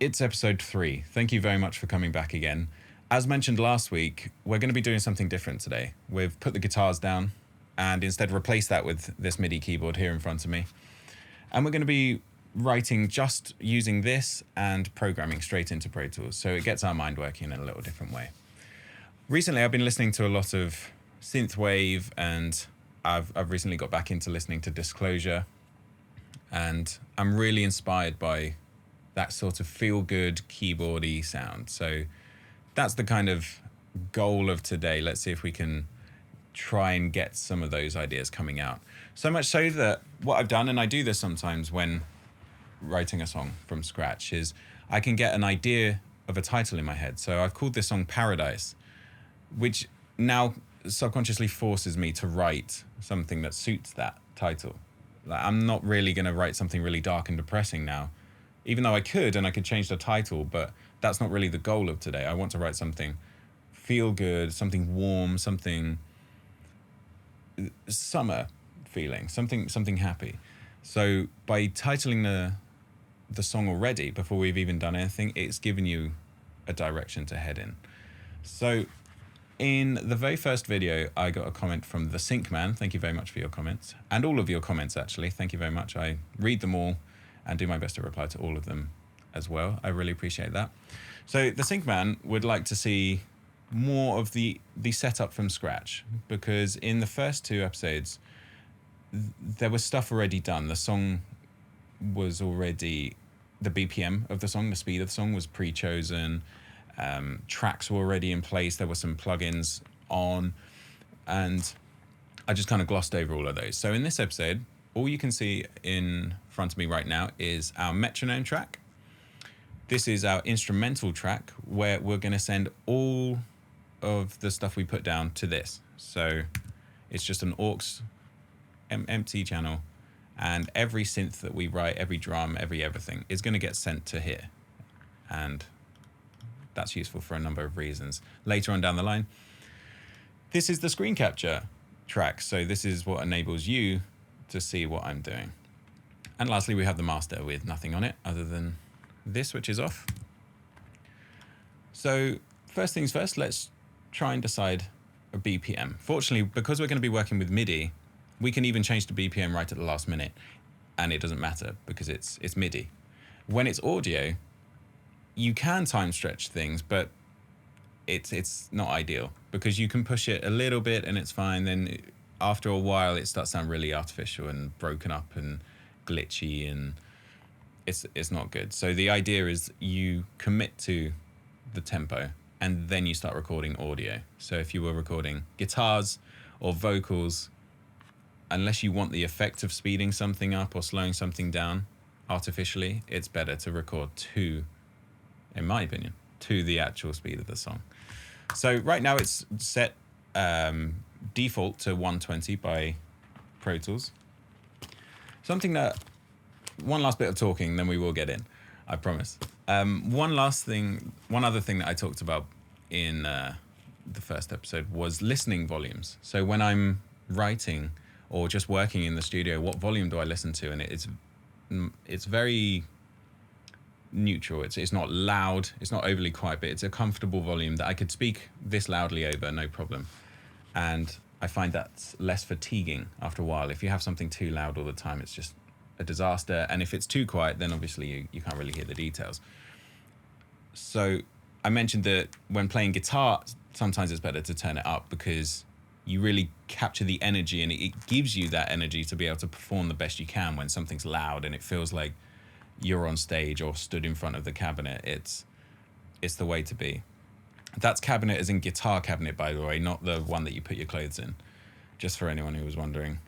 It's episode 3. Thank you very much for coming back again. As mentioned last week, we're going to be doing something different today. We've put the guitars down and instead replaced that with this MIDI keyboard here in front of me. And we're going to be writing just using this and programming straight into Pro Tools, so it gets our mind working in a little different way. Recently, I've been listening to a lot of synthwave, and I've recently got back into listening to Disclosure, and I'm really inspired by that sort of feel-good keyboardy sound. So that's the kind of goal of today. Let's see if we can try and get some of those ideas coming out. So much so that what I've done, and I do this sometimes when writing a song from scratch, is I can get an idea of a title in my head. So I've called this song Paradise, which now subconsciously forces me to write something that suits that title. Like, I'm not really going to write something really dark and depressing now, even though I could, and I could change the title, but that's not really the goal of today. I want to write something feel good, something warm, something summer feeling, something happy. So by titling the song already, before we've even done anything, it's given you a direction to head in. So in the very first video, I got a comment from the Sync Man. Thank you very much for your comments, and all of your comments, actually. Thank you very much. I read them all and do my best to reply to all of them as well. I really appreciate that. So the Sync Man would like to see more of the setup from scratch, because in the first 2 episodes, there was stuff already done. The song was already, the BPM of the song, the speed of the song was pre-chosen. Tracks were already in place. There were some plugins on, and I just kind of glossed over all of those. So in this episode, all you can see in front of me right now is our metronome track. This is our instrumental track, where we're going to send all of the stuff we put down to this. So it's just an aux empty channel, and every synth that we write, every drum, everything is going to get sent to here. And that's useful for a number of reasons. Later on down the line, this is the screen capture track. So this is what enables you to see what I'm doing. And lastly, we have the master with nothing on it other than this, which is off. So first things first, let's try and decide a BPM. Fortunately, because we're going to be working with MIDI, we can even change the BPM right at the last minute, and it doesn't matter because it's MIDI. When it's audio, you can time stretch things, but it's not ideal, because you can push it a little bit and it's fine. Then after a while, it starts to sound really artificial and broken up and glitchy, and it's not good. So the idea is you commit to the tempo and then you start recording audio. So if you were recording guitars or vocals, unless you want the effect of speeding something up or slowing something down artificially, it's better to record to, in my opinion, to the actual speed of the song. So right now it's set default to 120 by Pro Tools. One last bit of talking, then we will get in, I promise. One other thing that I talked about in the first episode was listening volumes. So when I'm writing or just working in the studio, what volume do I listen to? And it's very neutral. It's not loud, it's not overly quiet, but it's a comfortable volume that I could speak this loudly over, no problem. And I find that's less fatiguing after a while. If you have something too loud all the time, it's just a disaster. And if it's too quiet, then obviously you can't really hear the details. So I mentioned that when playing guitar, sometimes it's better to turn it up, because you really capture the energy, and it gives you that energy to be able to perform the best you can when something's loud and it feels like you're on stage or stood in front of the cabinet. It's the way to be. That's cabinet as in guitar cabinet, by the way, not the one that you put your clothes in, just for anyone who was wondering.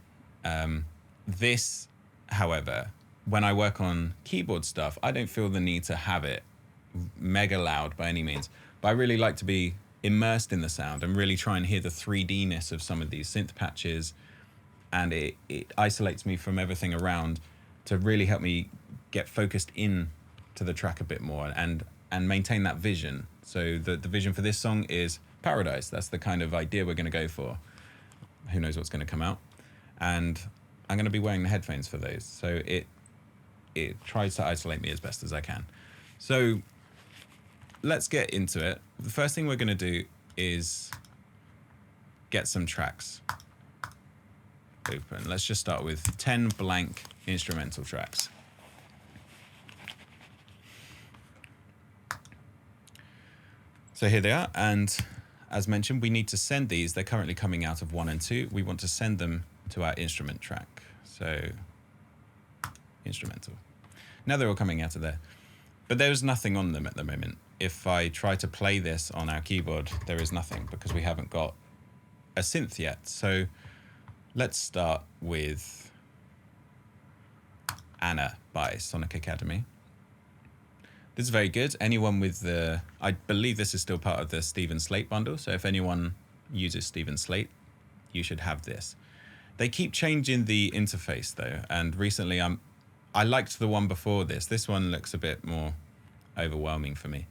This, however, when I work on keyboard stuff, I don't feel the need to have it mega loud by any means, but I really like to be immersed in the sound and really try and hear the 3D-ness of some of these synth patches, and it isolates me from everything around to really help me get focused in to the track a bit more and maintain that vision. So the vision for this song is Paradise. That's the kind of idea we're going to go for. Who knows what's going to come out? And I'm going to be wearing the headphones for those. So it tries to isolate me as best as I can. So let's get into it. The first thing we're going to do is get some tracks open. Let's just start with 10 blank instrumental tracks. So here they are, and as mentioned, we need to send these. They're currently coming out of 1 and 2. We want to send them to our instrument track. So instrumental. Now they're all coming out of there, but there's nothing on them at the moment. If I try to play this on our keyboard, there is nothing because we haven't got a synth yet. So let's start with Anna by Sonic Academy. This is very good. Anyone with the, I believe this is still part of the Steven Slate bundle. So if anyone uses Steven Slate, you should have this. They keep changing the interface though. And recently I liked the one before this. This one looks a bit more overwhelming for me.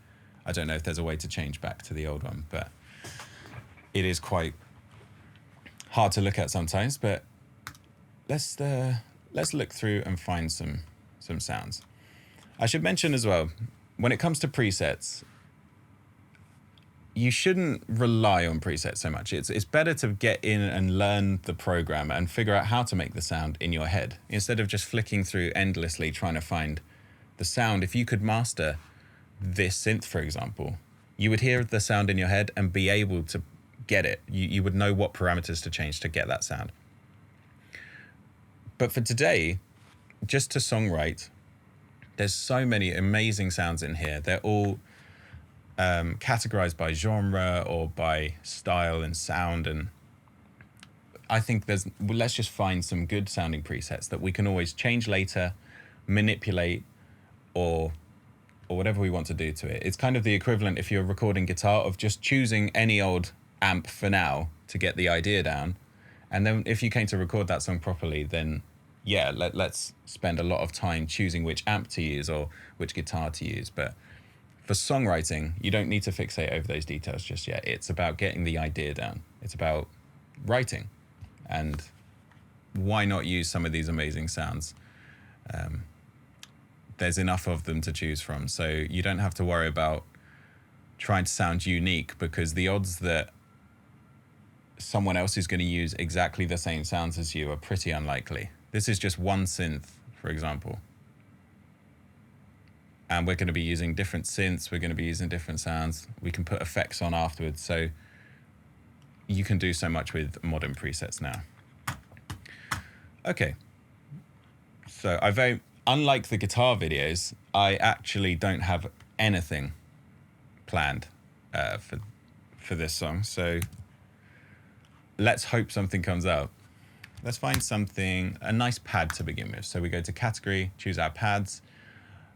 I don't know if there's a way to change back to the old one, but it is quite hard to look at sometimes. But let's look through and find some sounds. I should mention as well, when it comes to presets, you shouldn't rely on presets so much. It's better to get in and learn the program and figure out how to make the sound in your head instead of just flicking through endlessly trying to find the sound. If you could master this synth, for example, you would hear the sound in your head and be able to get it. You would know what parameters to change to get that sound. But for today, just to songwrite, there's so many amazing sounds in here. They're all categorized by genre or by style and sound. And I think let's just find some good sounding presets that we can always change later, manipulate, or whatever we want to do to it. It's kind of the equivalent, if you're recording guitar, of just choosing any old amp for now to get the idea down. And then if you came to record that song properly, then yeah, let's spend a lot of time choosing which amp to use or which guitar to use. But for songwriting, you don't need to fixate over those details just yet. It's about getting the idea down. It's about writing. And why not use some of these amazing sounds? There's enough of them to choose from. So you don't have to worry about trying to sound unique, because the odds that someone else is going to use exactly the same sounds as you are pretty unlikely. This is just one synth, for example. And we're going to be using different synths. We're going to be using different sounds. We can put effects on afterwards. So you can do so much with modern presets now. Okay. So unlike the guitar videos, I actually don't have anything planned for this song. So let's hope something comes out. Let's find a nice pad to begin with. So we go to category, choose our pads.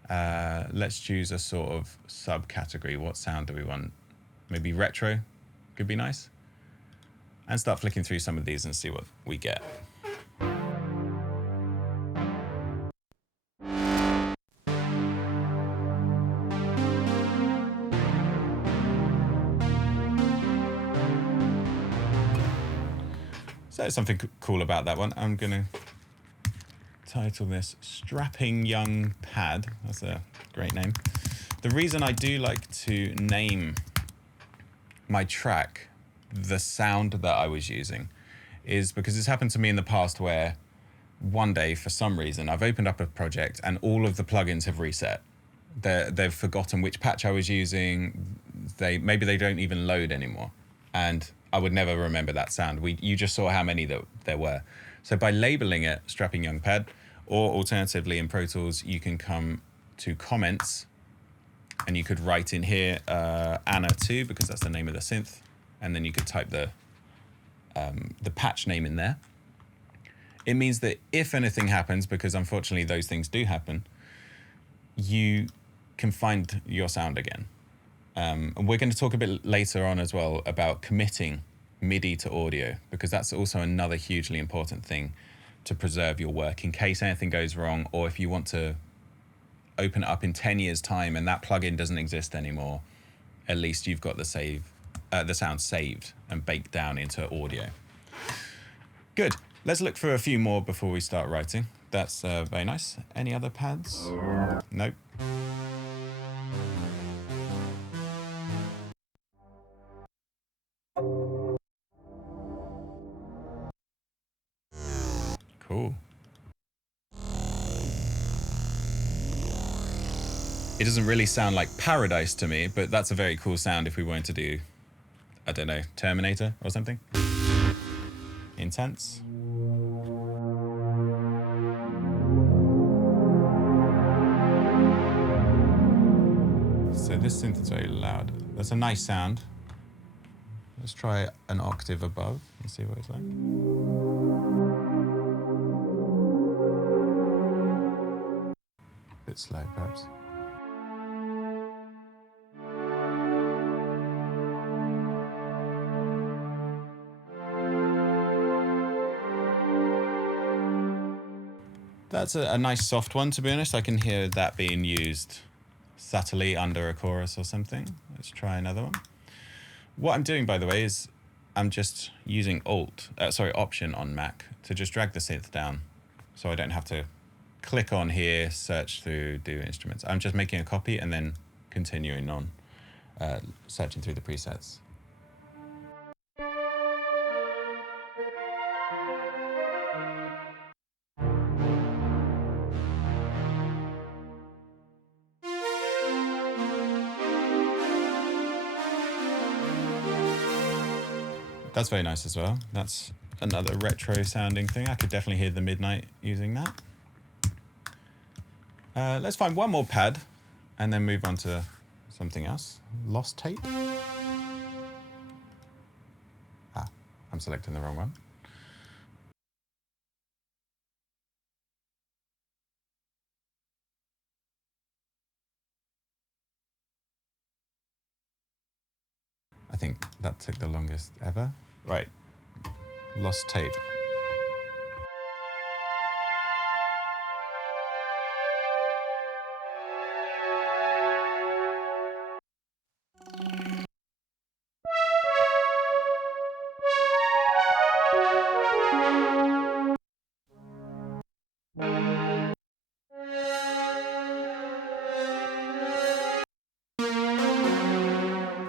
Let's choose a sort of subcategory. What sound do we want? Maybe retro could be nice. And start flicking through some of these and see what we get. So something cool about that one. I'm going to title this Strapping Young Pad. That's a great name. The reason I do like to name my track the sound that I was using is because it's happened to me in the past where one day, for some reason, I've opened up a project and all of the plugins have reset. They've forgotten which patch I was using. Maybe they don't even load anymore. And I would never remember that sound. You just saw how many there were. So by labeling it Strapping Young Pad, or alternatively in Pro Tools, you can come to comments and you could write in here Anna2, because that's the name of the synth. And then you could type the patch name in there. It means that if anything happens, because unfortunately those things do happen, you can find your sound again. And we're going to talk a bit later on as well about committing MIDI to audio, because that's also another hugely important thing to preserve your work in case anything goes wrong, or if you want to open it up in 10 years' time and that plugin doesn't exist anymore, at least you've got the sound saved and baked down into audio. Good. Let's look for a few more before we start writing. That's very nice. Any other pads? Nope. Cool. It doesn't really sound like Paradise to me, but that's a very cool sound if we wanted to do, I don't know, Terminator or something. Intense. So this synth is very loud. That's a nice sound. Let's try an octave above and see what it's like. A bit slow, perhaps. That's a nice soft one, to be honest. I can hear that being used subtly under a chorus or something. Let's try another one. What I'm doing, by the way, is I'm just using Option on Mac to just drag the synth down, so I don't have to click on here, search through, do instruments. I'm just making a copy and then continuing on, searching through the presets. That's very nice as well. That's another retro sounding thing. I could definitely hear the Midnight using that. Let's find one more pad and then move on to something else. Lost tape. I'm selecting the wrong one. I think that took the longest ever. Right, Lost tape.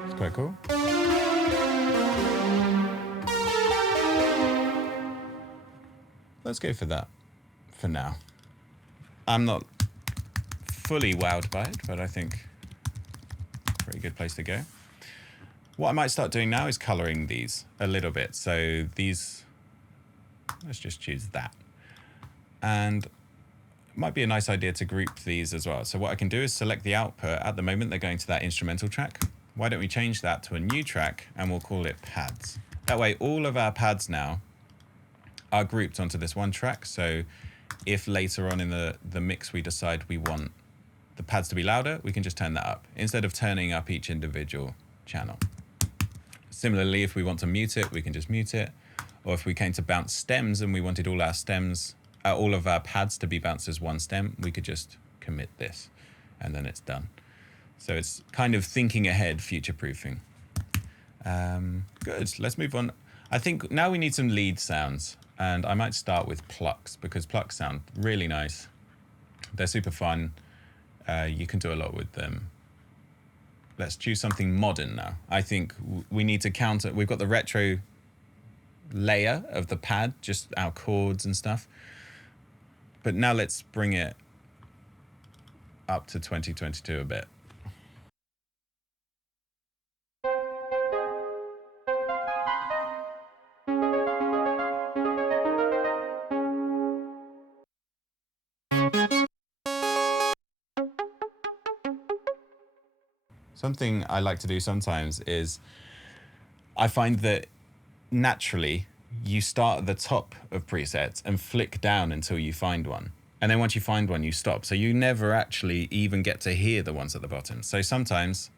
It's quite cool. Let's go for that for now. I'm not fully wowed by it, but I think pretty good place to go. What I might start doing now is coloring these a little bit. So these, let's just choose that. And it might be a nice idea to group these as well. So what I can do is select the output. At the moment, they're going to that instrumental track. Why don't we change that to a new track and we'll call it pads. That way, all of our pads now are grouped onto this one track. So if later on in the mix we decide we want the pads to be louder, we can just turn that up instead of turning up each individual channel. Similarly, if we want to mute it, we can just mute it. Or if we came to bounce stems and we wanted all our stems, all of our pads to be bounced as one stem, we could just commit this and then it's done. So it's kind of thinking ahead, future-proofing. Good, let's move on. I think now we need some lead sounds. And I might start with plucks because plucks sound really nice. They're super fun. You can do a lot with them. Let's choose something modern now. I think we need to counter. We've got the retro layer of the pad, just our chords and stuff. But now let's bring it up to 2022 a bit. Something I like to do sometimes is I find that naturally you start at the top of presets and flick down until you find one. And then once you find one, you stop. So you never actually even get to hear the ones at the bottom. So sometimes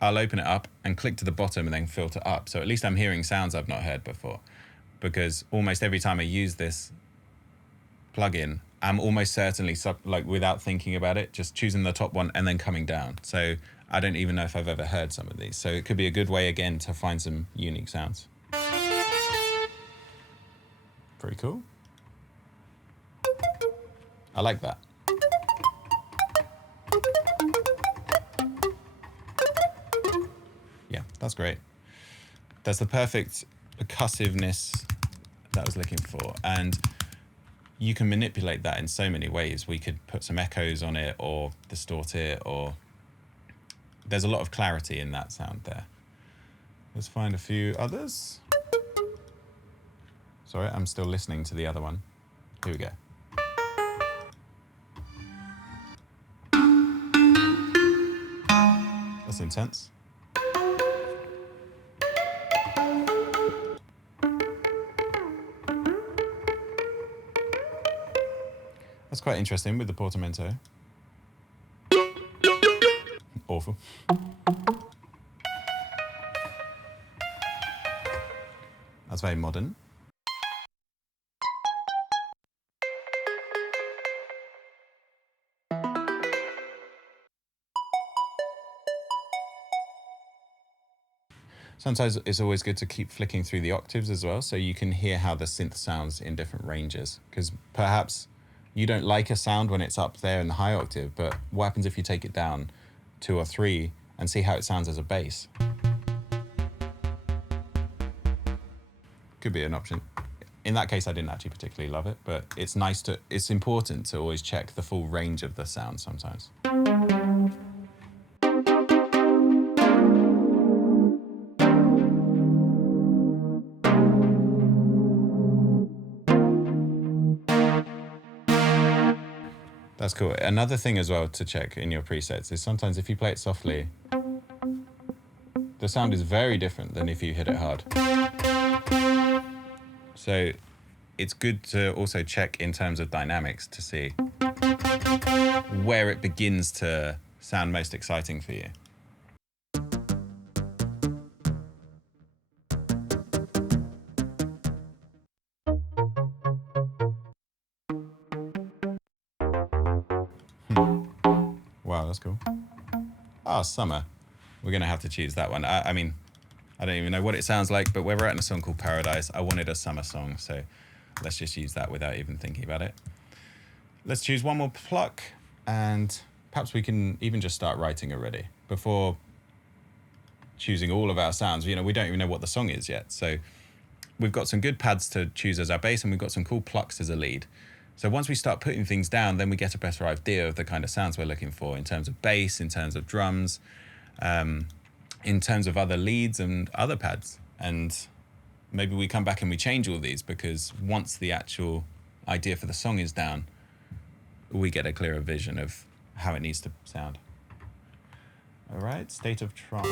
I'll open it up and click to the bottom and then filter up. So at least I'm hearing sounds I've not heard before. Because almost every time I use this plugin, I'm almost certainly, like without thinking about it, just choosing the top one and then coming down. So I don't even know if I've ever heard some of these. So it could be a good way, again, to find some unique sounds. Pretty cool. I like that. Yeah, that's great. That's the perfect percussiveness that I was looking for. And you can manipulate that in so many ways. We could put some echoes on it or distort it, or there's a lot of clarity in that sound there. Let's find a few others. Sorry, I'm still listening to the other one. Here we go. That's intense. That's quite interesting with the portamento. Awful. That's very modern. Sometimes it's always good to keep flicking through the octaves as well, so you can hear how the synth sounds in different ranges. Because perhaps you don't like a sound when it's up there in the high octave, but what happens if you take it down 2 or 3 and see how it sounds as a bass? Could be an option. In that case, I didn't actually particularly love it, but it's important to always check the full range of the sound sometimes. That's cool. Another thing as well to check in your presets is sometimes if you play it softly, the sound is very different than if you hit it hard. So it's good to also check in terms of dynamics to see where it begins to sound most exciting for you. Wow, that's cool. Ah, Summer. We're going to have to choose that one. I mean, I don't even know what it sounds like, but we're writing a song called Paradise. I wanted a summer song, so let's just use that without even thinking about it. Let's choose one more pluck, and perhaps we can even just start writing already before choosing all of our sounds. You know, we don't even know what the song is yet, so we've got some good pads to choose as our bass, and we've got some cool plucks as a lead. So once we start putting things down, then we get a better idea of the kind of sounds we're looking for in terms of bass, in terms of drums, in terms of other leads and other pads. And maybe we come back and we change all these, because once the actual idea for the song is down, we get a clearer vision of how it needs to sound. All right, State of Trance.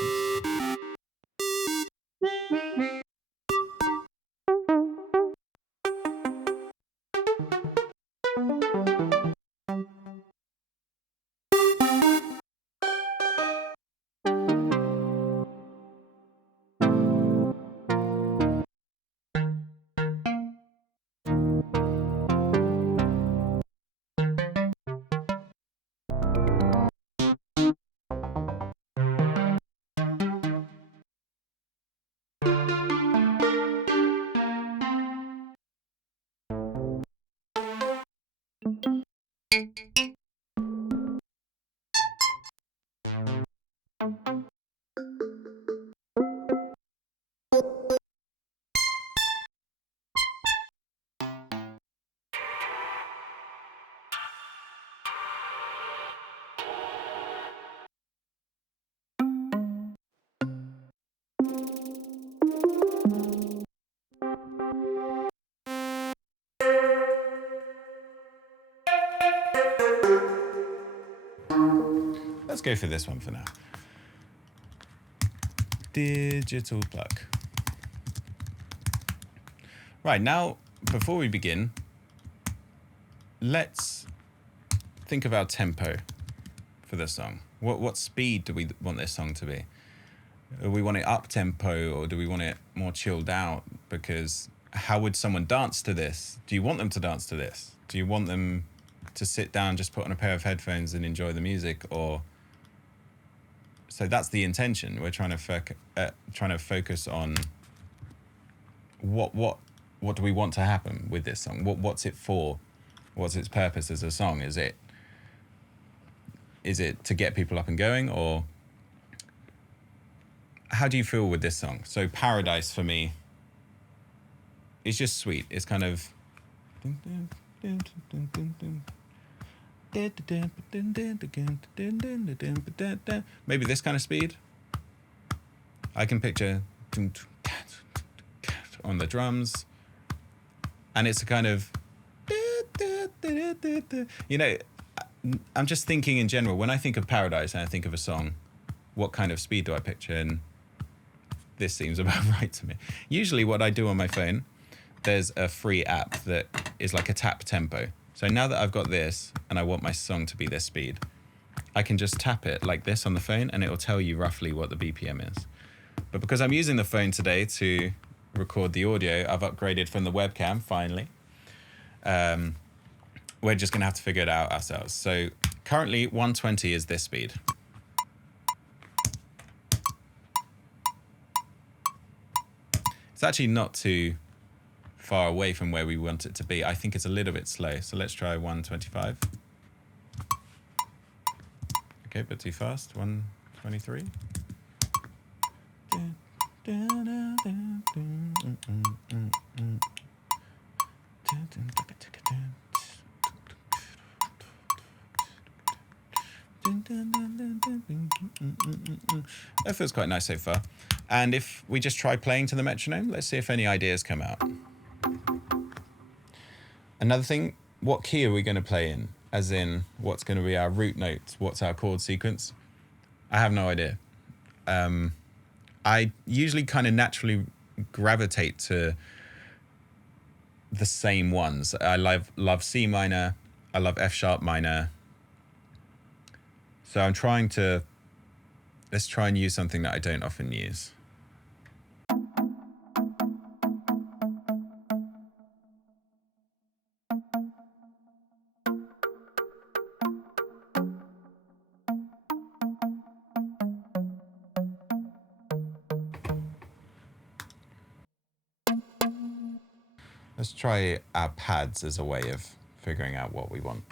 Let's go for this one for now. Digital pluck. Right, now, before we begin, let's think of our tempo for the song. What speed do we want this song to be? Do we want it up tempo, or do we want it more chilled out? Because how would someone dance to this? Do you want them to dance to this? Do you want them to sit down, just put on a pair of headphones and enjoy the music? Or so that's the intention. We're trying to focus on what do we want to happen with this song? What's it for? What's its purpose as a song? Is it to get people up and going, or how do you feel with this song? So Paradise for me is just sweet. It's kind of Maybe this kind of speed. I can picture on the drums, and it's a kind of, you know, I'm just thinking in general, when I think of Paradise and I think of a song, what kind of speed do I picture? And this seems about right to me. Usually what I do on my phone, there's a free app that is like a tap tempo. So now that I've got this and I want my song to be this speed, I can just tap it like this on the phone and it will tell you roughly what the BPM is. But because I'm using the phone today to record the audio, I've upgraded from the webcam finally. We're just gonna have to figure it out ourselves. So currently 120 is this speed. It's actually not too far away from where we want it to be. I think it's a little bit slow. So let's try 125. Okay, but too fast. 123. That feels quite nice so far. And if we just try playing to the metronome, let's see if any ideas come out. Another thing, what key are we going to play in? As in, what's going to be our root notes? What's our chord sequence? I have no idea. I usually kind of naturally gravitate to the same ones. I love C minor. I love F sharp minor. So I'm trying to, let's try and use something that I don't often use. Let's try our pads as a way of figuring out what we want.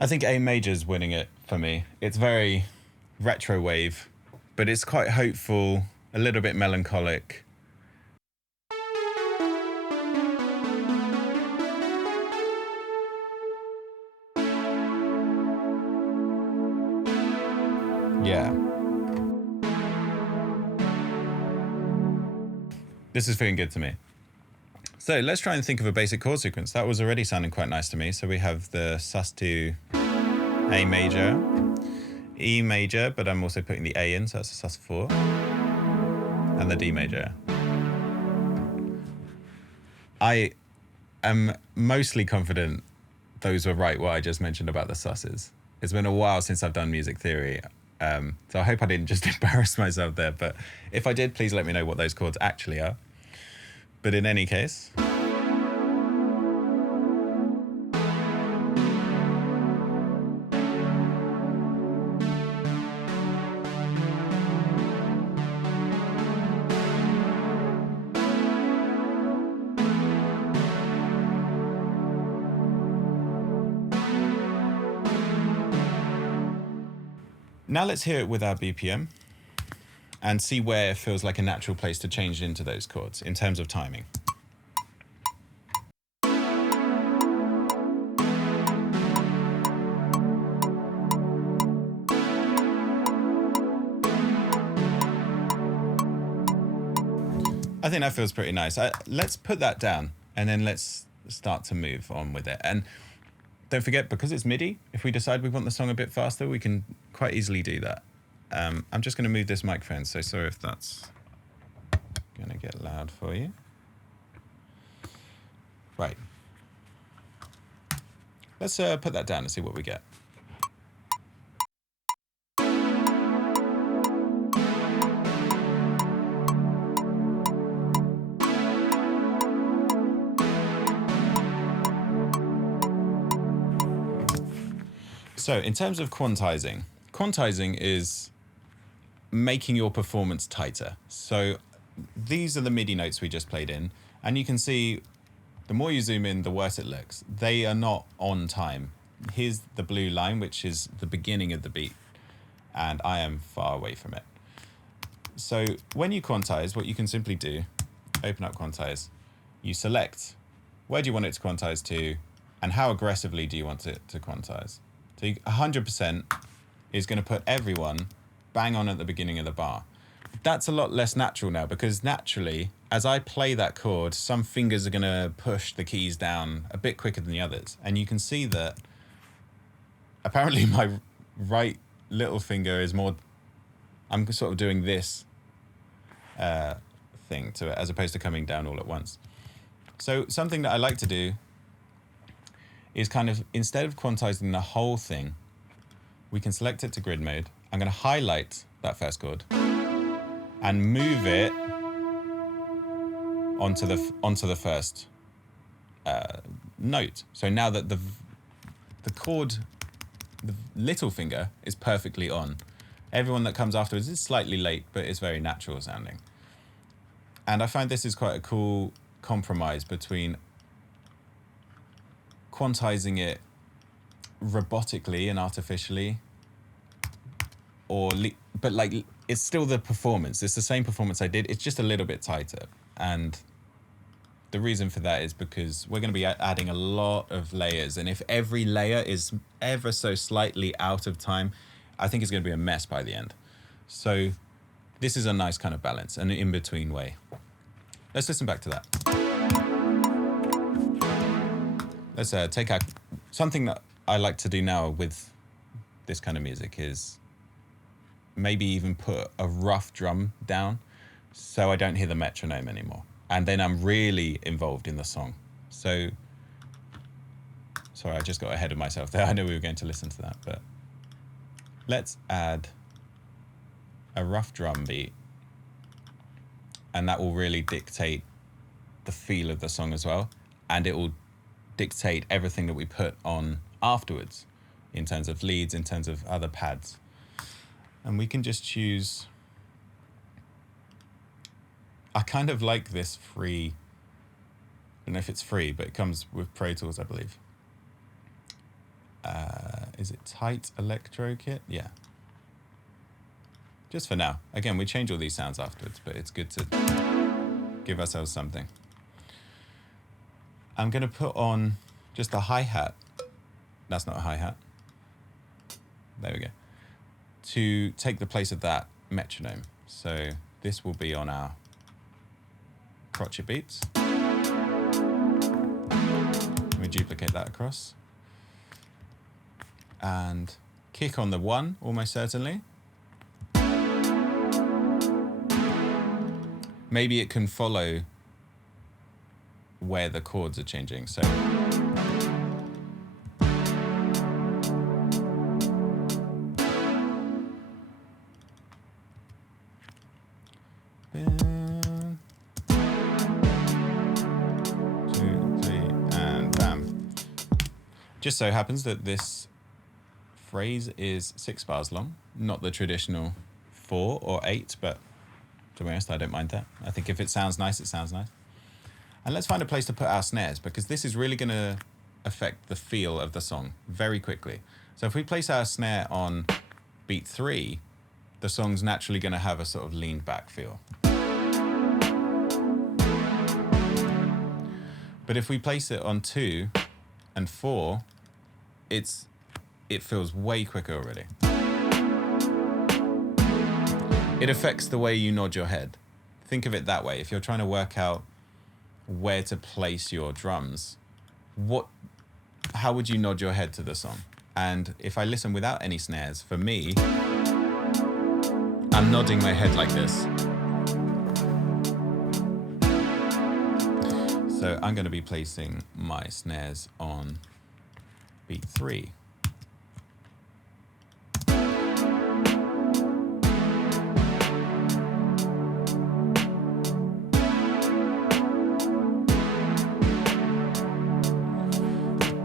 I think A major's winning it for me. It's very retro wave, but it's quite hopeful, a little bit melancholic. Yeah. This is feeling good to me. So let's try and think of a basic chord sequence. That was already sounding quite nice to me. So we have the sus2 A major, E major, but I'm also putting the A in, so that's a sus4, and the D major. I am mostly confident those were right, what I just mentioned about the susses. It's been a while since I've done music theory, so I hope I didn't just embarrass myself there, but if I did, please let me know what those chords actually are. But in any case, now let's hear it with our BPM and see where it feels like a natural place to change into those chords in terms of timing. I think that feels pretty nice. Let's put that down and then let's start to move on with it. And don't forget, because it's MIDI, if we decide we want the song a bit faster, we can quite easily do that. I'm just going to move this microphone, so sorry if that's going to get loud for you. Right. Let's put that down and see what we get. So in terms of quantizing is making your performance tighter. So these are the MIDI notes we just played in, and you can see the more you zoom in, the worse it looks. They are not on time. Here's the blue line, which is the beginning of the beat, and I am far away from it. So when you quantize, what you can simply do, open up quantize, you select where do you want it to quantize to, and how aggressively do you want it to quantize. So 100% is going to put everyone bang on at the beginning of the bar. That's a lot less natural now, because naturally, as I play that chord, some fingers are going to push the keys down a bit quicker than the others. And you can see that apparently my right little finger is more, I'm sort of doing this thing to it as opposed to coming down all at once. So something that I like to do is kind of, instead of quantizing the whole thing, we can select it to grid mode. I'm going to highlight that first chord and move it onto the first note. So now that the chord, the little finger, is perfectly on, everyone that comes afterwards is slightly late, but it's very natural sounding. And I find this is quite a cool compromise between quantizing it robotically and artificially, but like it's still the performance. It's the same performance I did. It's just a little bit tighter. And the reason for that is because we're going to be adding a lot of layers. And if every layer is ever so slightly out of time, I think it's going to be a mess by the end. So this is a nice kind of balance, an in-between way. Let's listen back to that. Let's take out something that I like to do now with this kind of music is maybe even put a rough drum down so I don't hear the metronome anymore. And then I'm really involved in the song. So, sorry, I just got ahead of myself there. I know we were going to listen to that, but let's add a rough drum beat. And that will really dictate the feel of the song as well. And it will dictate everything that we put on afterwards in terms of leads, in terms of other pads. And we can just choose, I kind of like this free, I don't know if it's free, but it comes with Pro Tools, I believe. Is it Tight Electro Kit? Yeah. Just for now. Again, we change all these sounds afterwards, but it's good to give ourselves something. I'm going to put on just a hi-hat. That's not a hi-hat. There we go. To take the place of that metronome. So this will be on our crotchet beats. We duplicate that across. And kick on the one, almost certainly. Maybe it can follow where the chords are changing. So just so happens that this phrase is 6 bars long, not the traditional 4 or 8, but to be honest, I don't mind that. I think if it sounds nice, it sounds nice. And let's find a place to put our snares, because this is really going to affect the feel of the song very quickly. So if we place our snare on beat 3, the song's naturally going to have a sort of leaned back feel. But if we place it on 2 and 4, it feels way quicker already. It affects the way you nod your head. Think of it that way. If you're trying to work out where to place your drums, how would you nod your head to the song? And if I listen without any snares, for me, I'm nodding my head like this. So I'm going to be placing my snares on beat 3.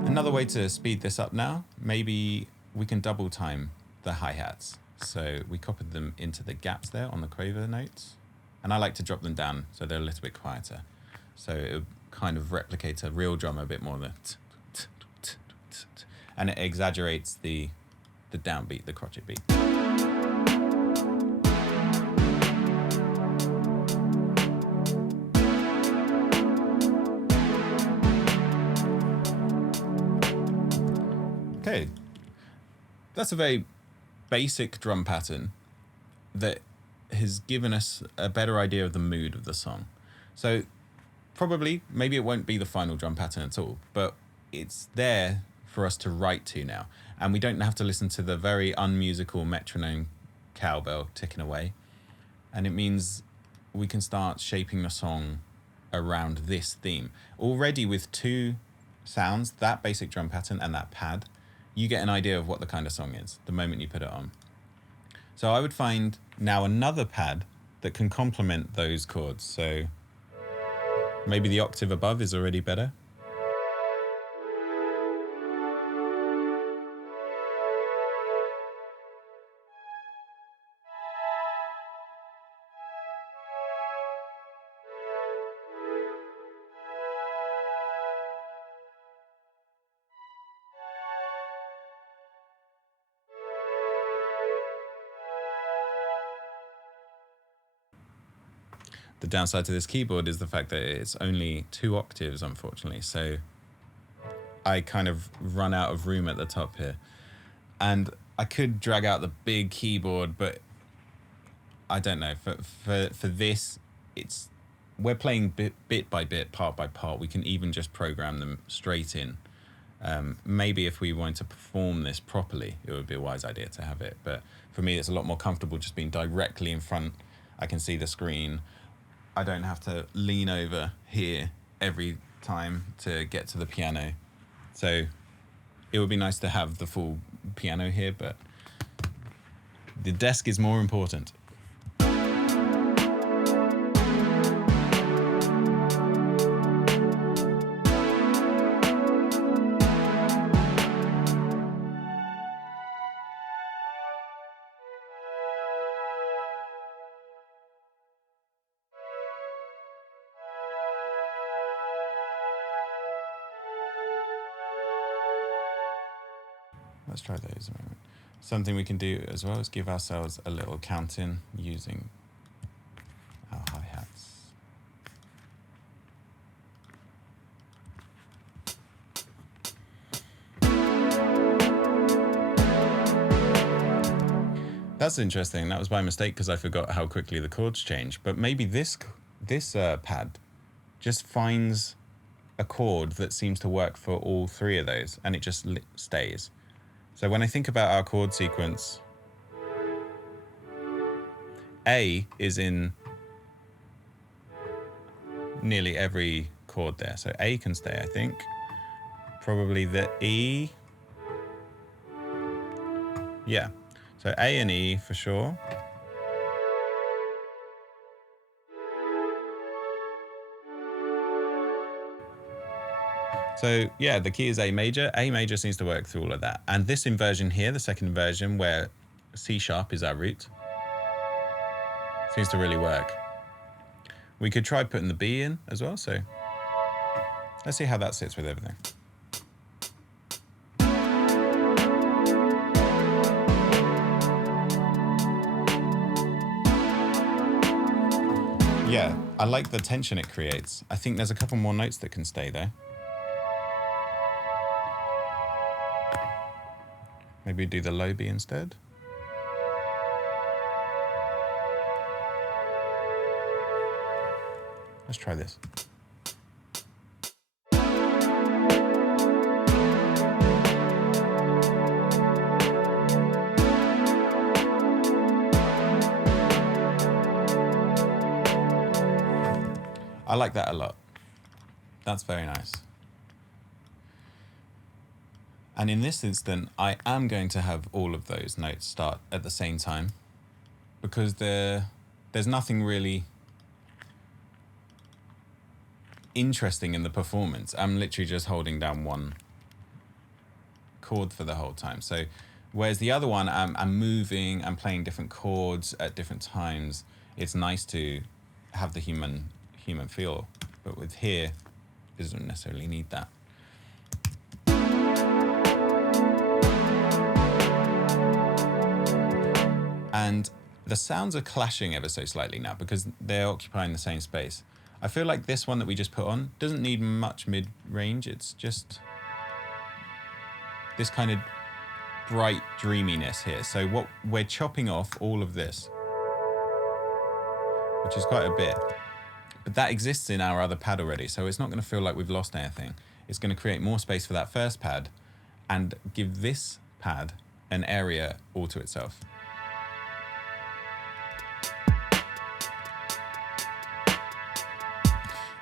Another way to speed this up now, maybe we can double time the hi-hats. So we copied them into the gaps there on the quaver notes. And I like to drop them down so they're a little bit quieter. So it kind of replicates a real drum a bit more. And it exaggerates the downbeat, the crotchet beat. Okay, that's a very basic drum pattern that has given us a better idea of the mood of the song. So probably, maybe it won't be the final drum pattern at all, but it's there for us to write to now. And we don't have to listen to the very unmusical metronome cowbell ticking away. And it means we can start shaping the song around this theme. Already with two sounds, that basic drum pattern and that pad, you get an idea of what the kind of song is the moment you put it on. So I would find now another pad that can complement those chords. So maybe the octave above is already better. The downside to this keyboard is the fact that it's only 2 octaves, unfortunately. So I kind of run out of room at the top here. And I could drag out the big keyboard, but I don't know. For this, we're playing bit by bit, part by part. We can even just program them straight in. Maybe if we wanted to perform this properly, it would be a wise idea to have it. But for me, it's a lot more comfortable just being directly in front. I can see the screen. I don't have to lean over here every time to get to the piano. So it would be nice to have the full piano here, but the desk is more important. Let's try those a moment. Something we can do as well is give ourselves a little count in using our hi-hats. That's interesting. That was by mistake because I forgot how quickly the chords change. But maybe this pad just finds a chord that seems to work for all 3 of those, and it just stays. So when I think about our chord sequence, A is in nearly every chord there. So A can stay, I think. Probably the E. Yeah. So A and E for sure. So yeah, the key is A major. A major seems to work through all of that. And this inversion here, the second inversion where C sharp is our root, seems to really work. We could try putting the B in as well. So let's see how that sits with everything. Yeah, I like the tension it creates. I think there's a couple more notes that can stay there. Maybe do the low B instead. Let's try this. I like that a lot. That's very nice. And in this instant, I am going to have all of those notes start at the same time because there's nothing really interesting in the performance. I'm literally just holding down one chord for the whole time. So Whereas the other one, I'm moving, I'm playing different chords at different times. It's nice to have the human feel, but with here, it doesn't necessarily need that. And the sounds are clashing ever so slightly now because they're occupying the same space. I feel like this one that we just put on doesn't need much mid-range. It's just this kind of bright dreaminess here. So what we're chopping off all of this, which is quite a bit, but that exists in our other pad already. So it's not going to feel like we've lost anything. It's going to create more space for that first pad and give this pad an area all to itself.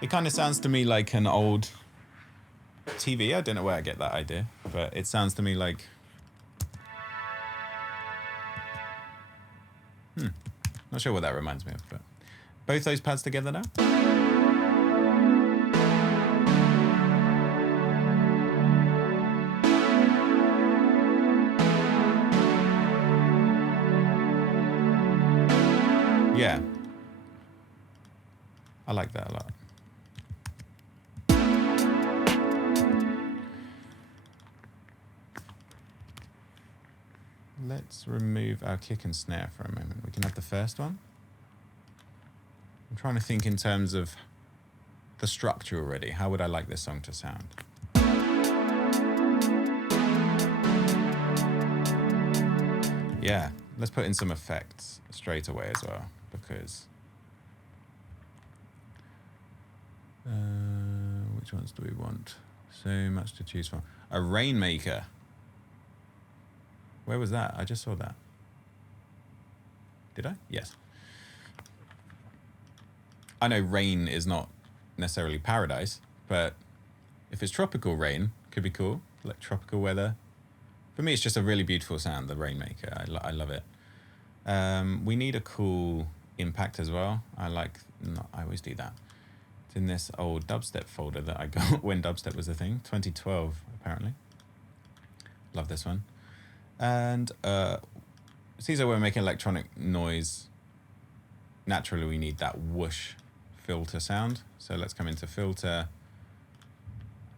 It kind of sounds to me like an old TV. I don't know where I get that idea, but it sounds to me like... Not sure what that reminds me of, but both those pads together now. Yeah. I like that a lot. Let's remove our kick and snare for a moment. We can have the first one. I'm trying to think in terms of the structure already. How would I like this song to sound? Yeah, let's put in some effects straight away as well, because... which ones do we want? So much to choose from. A Rainmaker. Where was that? I just saw that. Did I? Yes. I know rain is not necessarily paradise, but if it's tropical rain, could be cool. Like tropical weather. For me, it's just a really beautiful sound, the Rainmaker. I love it. We need a cool impact as well. I always do that. It's in this old dubstep folder that I got when dubstep was a thing. 2012, apparently. Love this one. And Caesar, we're making electronic noise. Naturally, we need that whoosh filter sound. So let's come into filter.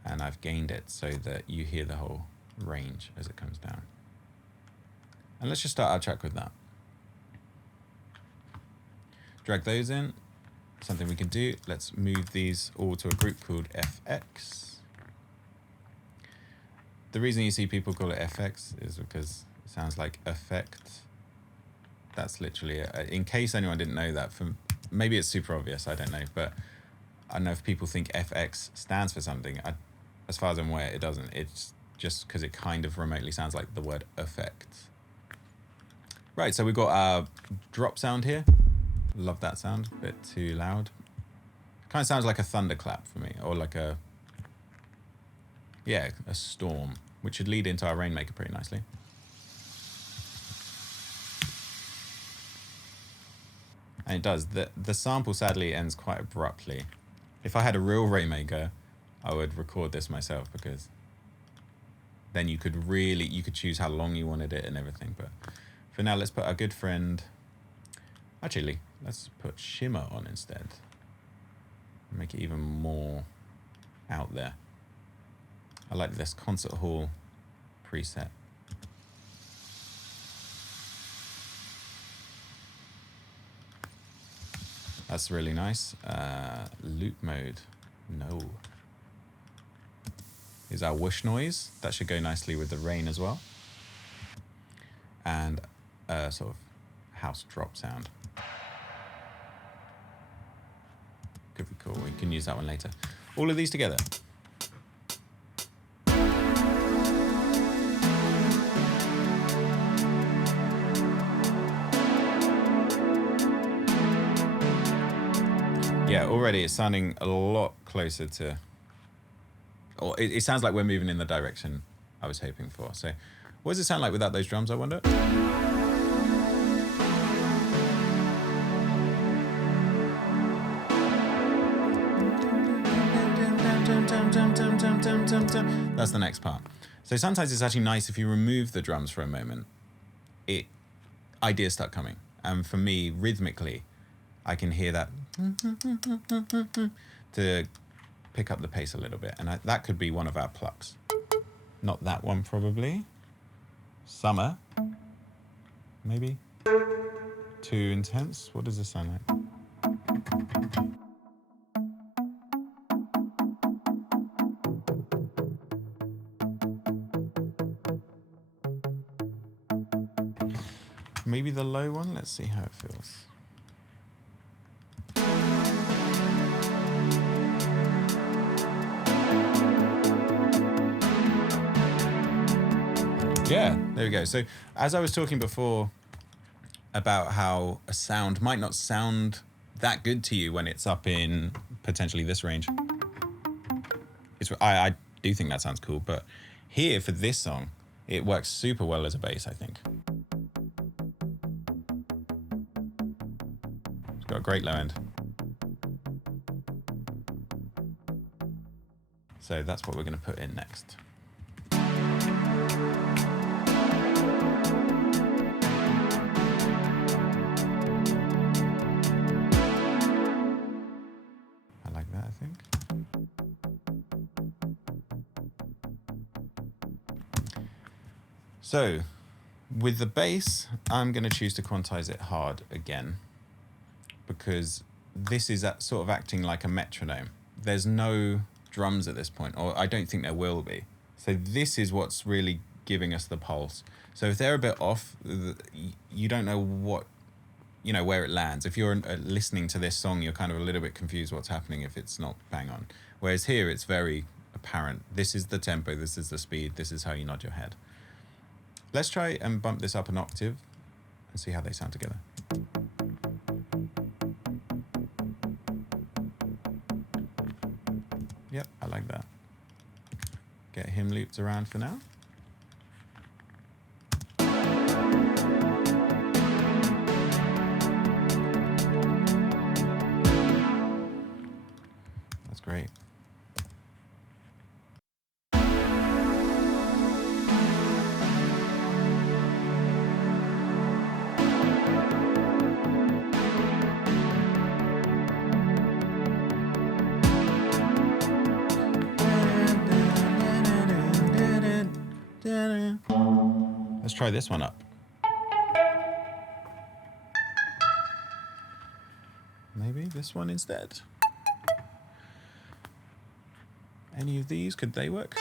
And I've gained it so that you hear the whole range as it comes down. And let's just start our track with that. Drag those in. Something we can do. Let's move these all to a group called FX. The reason you see people call it FX is because it sounds like effect. That's literally it. In case anyone didn't know that, maybe it's super obvious, I don't know, but I don't know if people think FX stands for something. As far as I'm aware, it doesn't. It's just because it kind of remotely sounds like the word effect. Right, so we've got our drop sound here. Love that sound, a bit too loud. Kind of sounds like a thunderclap for me, or like a storm, which should lead into our Rainmaker pretty nicely. And it does. The sample sadly ends quite abruptly. If I had a real Rainmaker, I would record this myself, because then you could choose how long you wanted it and everything. But for now, let's put our good friend, actually, let's put Shimmer on instead. Make it even more out there. I like this concert hall preset. That's really nice. Loop mode, no. Here's our whoosh noise. That should go nicely with the rain as well. And a sort of house drop sound. Could be cool. We can use that one later. All of these together. Yeah, already it's sounding a lot closer to... Or it sounds like we're moving in the direction I was hoping for. So what does it sound like without those drums, I wonder? That's the next part. So sometimes it's actually nice if you remove the drums for a moment, ideas start coming. And for me, rhythmically, I can hear that to pick up the pace a little bit. And that could be one of our plucks. Not that one, probably. Summer. Maybe. Too intense. What does this sound like? Maybe the low one. Let's see how it feels. Yeah, there we go. So as I was talking before about how a sound might not sound that good to you when it's up in potentially this range, I do think that sounds cool, but here for this song, it works super well as a bass, I think. It's got a great low end. So that's what we're going to put in next. I like that, I think. So with the bass, I'm going to choose to quantize it hard again, because this is sort of acting like a metronome. There's no drums at this point, or I don't think there will be. So this is what's really giving us the pulse. So if they're a bit off, you don't know where it lands. If you're listening to this song, you're kind of a little bit confused what's happening if it's not bang on. Whereas here, it's very apparent. This is the tempo, this is the speed, this is how you nod your head. Let's try and bump this up an octave and see how they sound together. Yep, I like that. Get him looped around for now. That's great. Let's try this one up. Maybe this one instead. Any of these, could they work?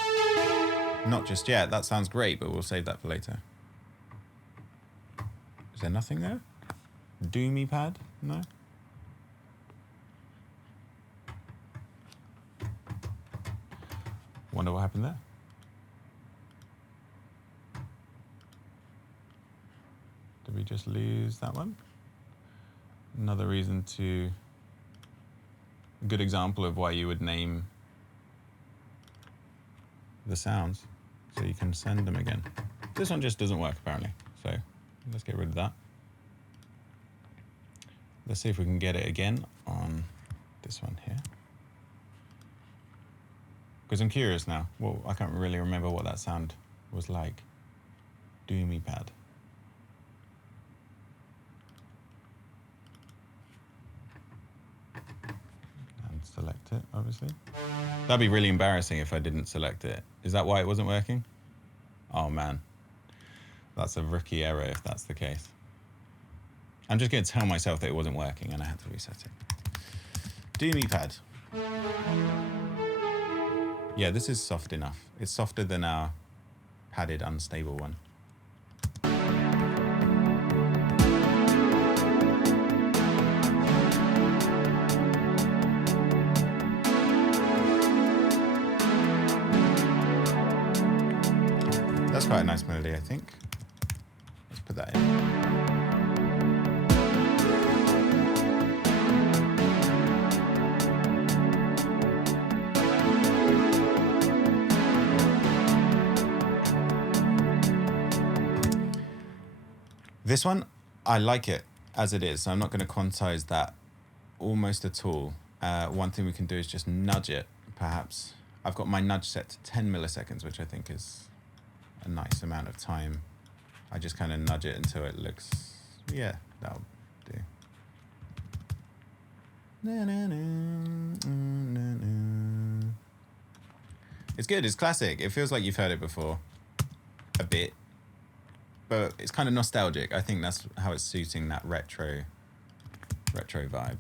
Not just yet, that sounds great, but we'll save that for later. Is there nothing there? Doomy pad? No? Wonder what happened there. Did we just lose that one? Another reason to... A good example of why you would name the sounds, so you can send them again. This one just doesn't work apparently, so let's get rid of that. Let's see if we can get it again on this one here. Because I'm curious now. Well, I can't really remember what that sound was like. Doomy pad. And select it, obviously. That'd be really embarrassing if I didn't select it. Is that why it wasn't working? Oh man. That's a rookie error if that's the case. I'm just going to tell myself that it wasn't working and I had to reset it. Doomy pad. Yeah, this is soft enough. It's softer than our padded unstable one. That's quite a nice melody, I think. Let's put that in. This one, I like it as it is, so I'm not going to quantize that almost at all. One thing we can do is just nudge it, perhaps. I've got my nudge set to 10 milliseconds, which I think is a nice amount of time. I just kind of nudge it until it looks, yeah, that'll do. It's good, it's classic. It feels like you've heard it before, a bit, but it's kind of nostalgic. I think that's how it's suiting that retro vibe.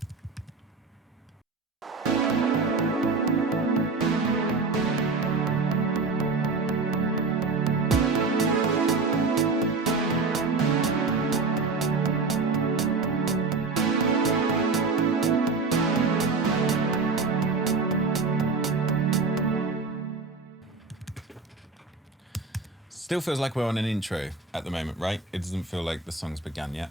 Still feels like we're on an intro at the moment, right? It doesn't feel like the song's begun yet.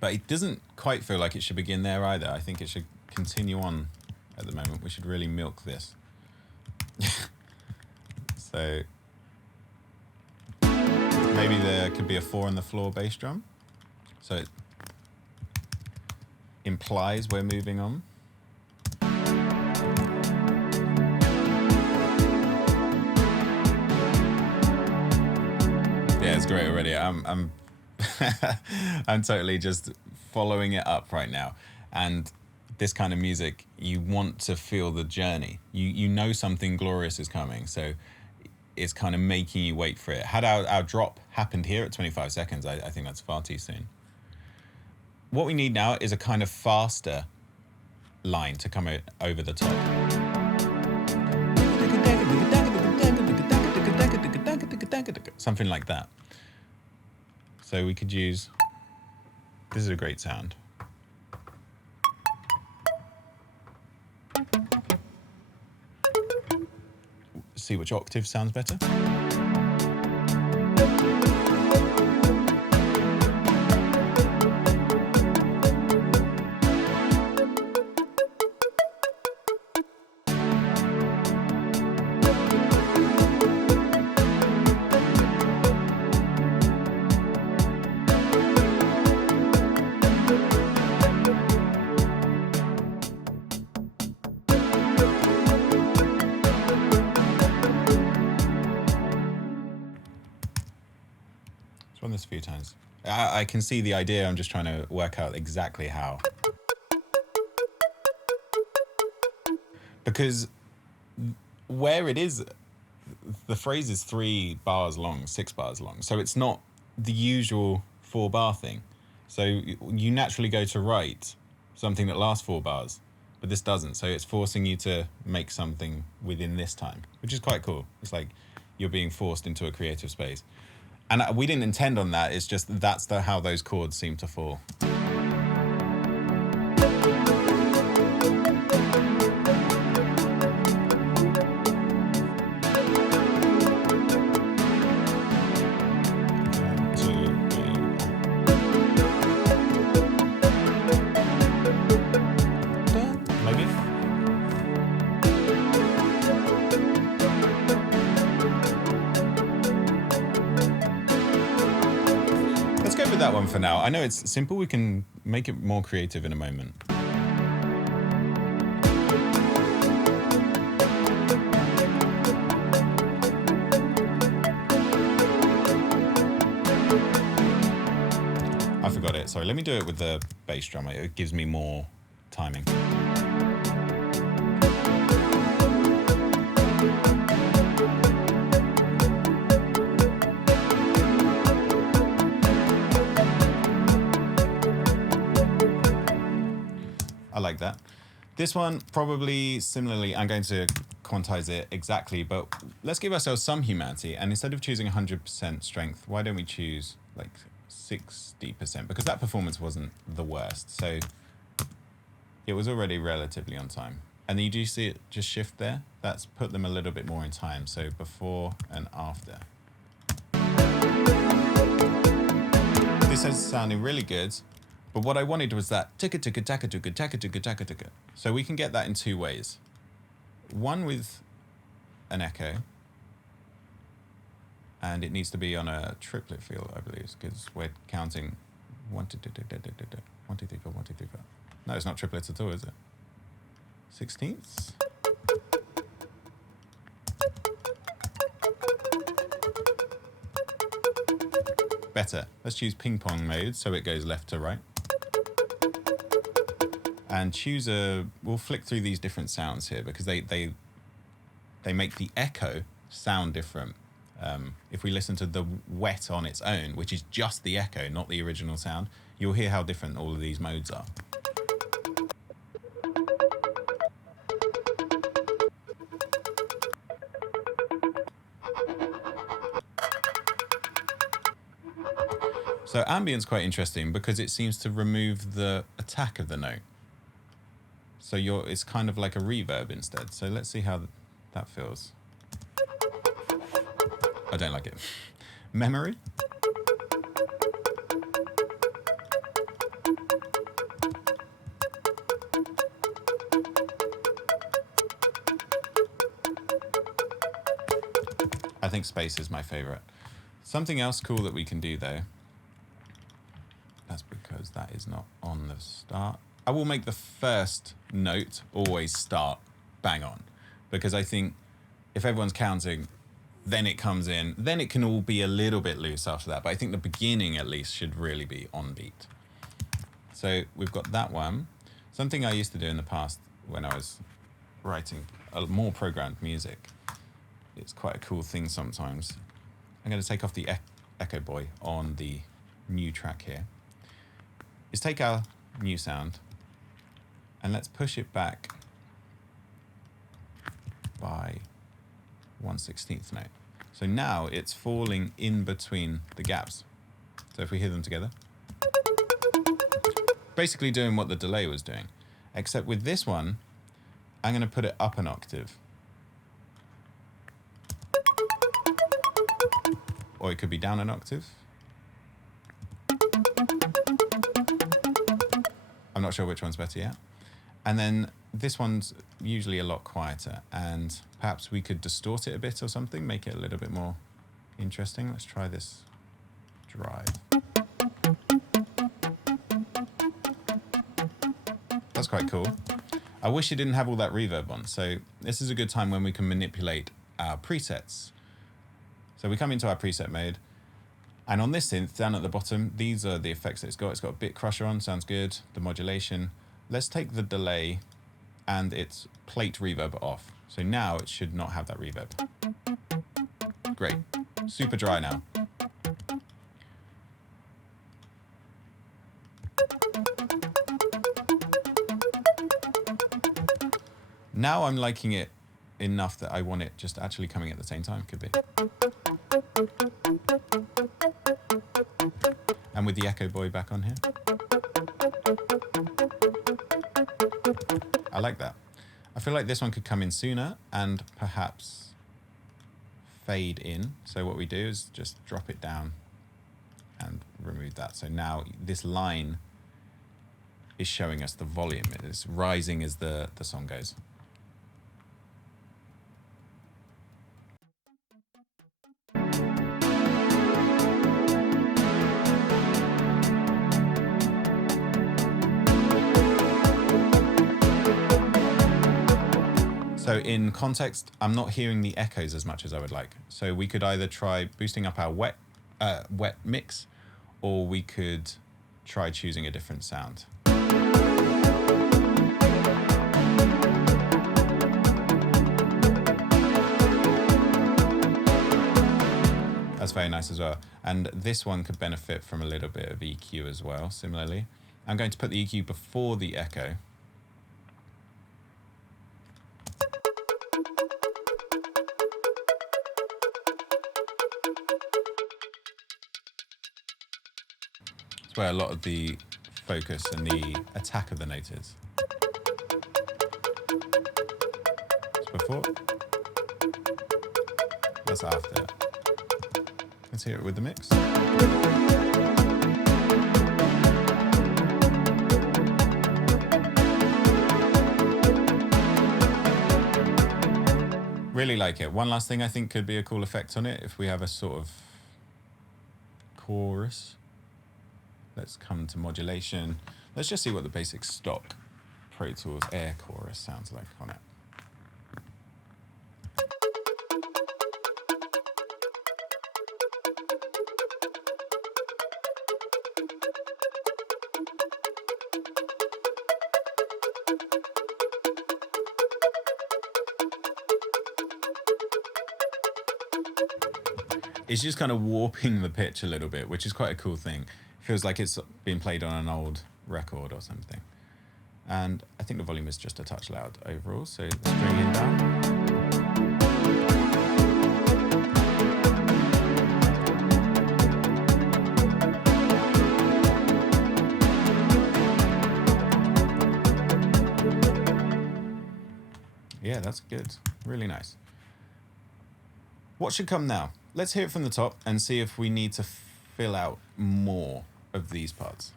But it doesn't quite feel like it should begin there either. I think it should continue on at the moment. We should really milk this. So maybe there could be a 4 on the floor bass drum. So it implies we're moving on. Yeah, it's great already. I'm I'm totally just following it up right now. And this kind of music, you want to feel the journey. You know something glorious is coming, so it's kind of making you wait for it. Had our drop happened here at 25 seconds, I think that's far too soon. What we need now is a kind of faster line to come over the top. Something like that. So we could use, this is a great sound. See which octave sounds better. Run this a few times. I can see the idea, I'm just trying to work out exactly how. Because where it is, the phrase is 3 bars long, 6 bars long, so it's not the usual 4-bar thing. So you naturally go to write something that lasts 4 bars, but this doesn't, so it's forcing you to make something within this time, which is quite cool. It's like you're being forced into a creative space. And we didn't intend on that, it's just that's how those chords seem to fall. That one for now. I know it's simple, we can make it more creative in a moment. I forgot it, sorry, let me do it with the bass drum, it gives me more timing. I like that. This one, probably similarly, I'm going to quantize it exactly, but let's give ourselves some humanity, and instead of choosing 100% strength, why don't we choose like 60%? Because that performance wasn't the worst, so it was already relatively on time. And then you do see it just shift there? That's put them a little bit more in time, so before and after. This is sounding really good. But what I wanted was that ticka ticka taka ticka taka ticka taka ticka. So we can get that in 2 ways. One with an echo, and it needs to be on a triplet feel, I believe, because we're counting 1, 2, 3, 4, 1, 2, 3, 4. No, it's not triplets at all, is it? 16ths. better. Let's choose ping pong mode so it goes left to right. And choose we'll flick through these different sounds here because they make the echo sound different. If we listen to the wet on its own, which is just the echo, not the original sound, you'll hear how different all of these modes are. So ambient's quite interesting because it seems to remove the attack of the note. So it's kind of like a reverb instead. So let's see how that feels. I don't like it. Memory. I think space is my favorite. Something else cool that we can do though. That's because that is not on the start. I will make the first note always start bang on, because I think if everyone's counting, then it comes in, then it can all be a little bit loose after that. But I think the beginning at least should really be on beat. So we've got that one. Something I used to do in the past when I was writing more programmed music, it's quite a cool thing sometimes. I'm going to take off the Echo Boy on the new track here. Is take our new sound and let's push it back by 1/16th note. So now it's falling in between the gaps. So if we hear them together, basically doing what the delay was doing, except with this one, I'm going to put it up an octave. Or it could be down an octave. I'm not sure which one's better yet. And then this one's usually a lot quieter, and perhaps we could distort it a bit or something, make it a little bit more interesting. Let's try this drive. That's quite cool. I wish it didn't have all that reverb on. So this is a good time when we can manipulate our presets. So we come into our preset mode, and on this synth down at the bottom, these are the effects that it's got. It's got a bit crusher on, sounds good. The modulation. Let's take the delay and its plate reverb off. So now it should not have that reverb. Great. Super dry now. Now I'm liking it enough that I want it just actually coming at the same time. Could be. And with the Echo Boy back on here. I like that. I feel like this one could come in sooner and perhaps fade in. So what we do is just drop it down and remove that. So now this line is showing us the volume. It is rising as the song goes. So in context, I'm not hearing the echoes as much as I would like. So we could either try boosting up our wet mix, or we could try choosing a different sound. That's very nice as well. And this one could benefit from a little bit of EQ as well, similarly. I'm going to put the EQ before the echo. Where a lot of the focus and the attack of the note is. It's before. That's after. Let's hear it with the mix. Really like it. One last thing I think could be a cool effect on it if we have a sort of chorus. Let's come to modulation. Let's just see what the basic stock Pro Tools Air chorus sounds like on it. It's just kind of warping the pitch a little bit, which is quite a cool thing. Feels like it's been played on an old record or something. And I think the volume is just a touch loud overall, so let's bring it down. Yeah, that's good. Really nice. What should come now? Let's hear it from the top and see if we need to fill out more of these parts.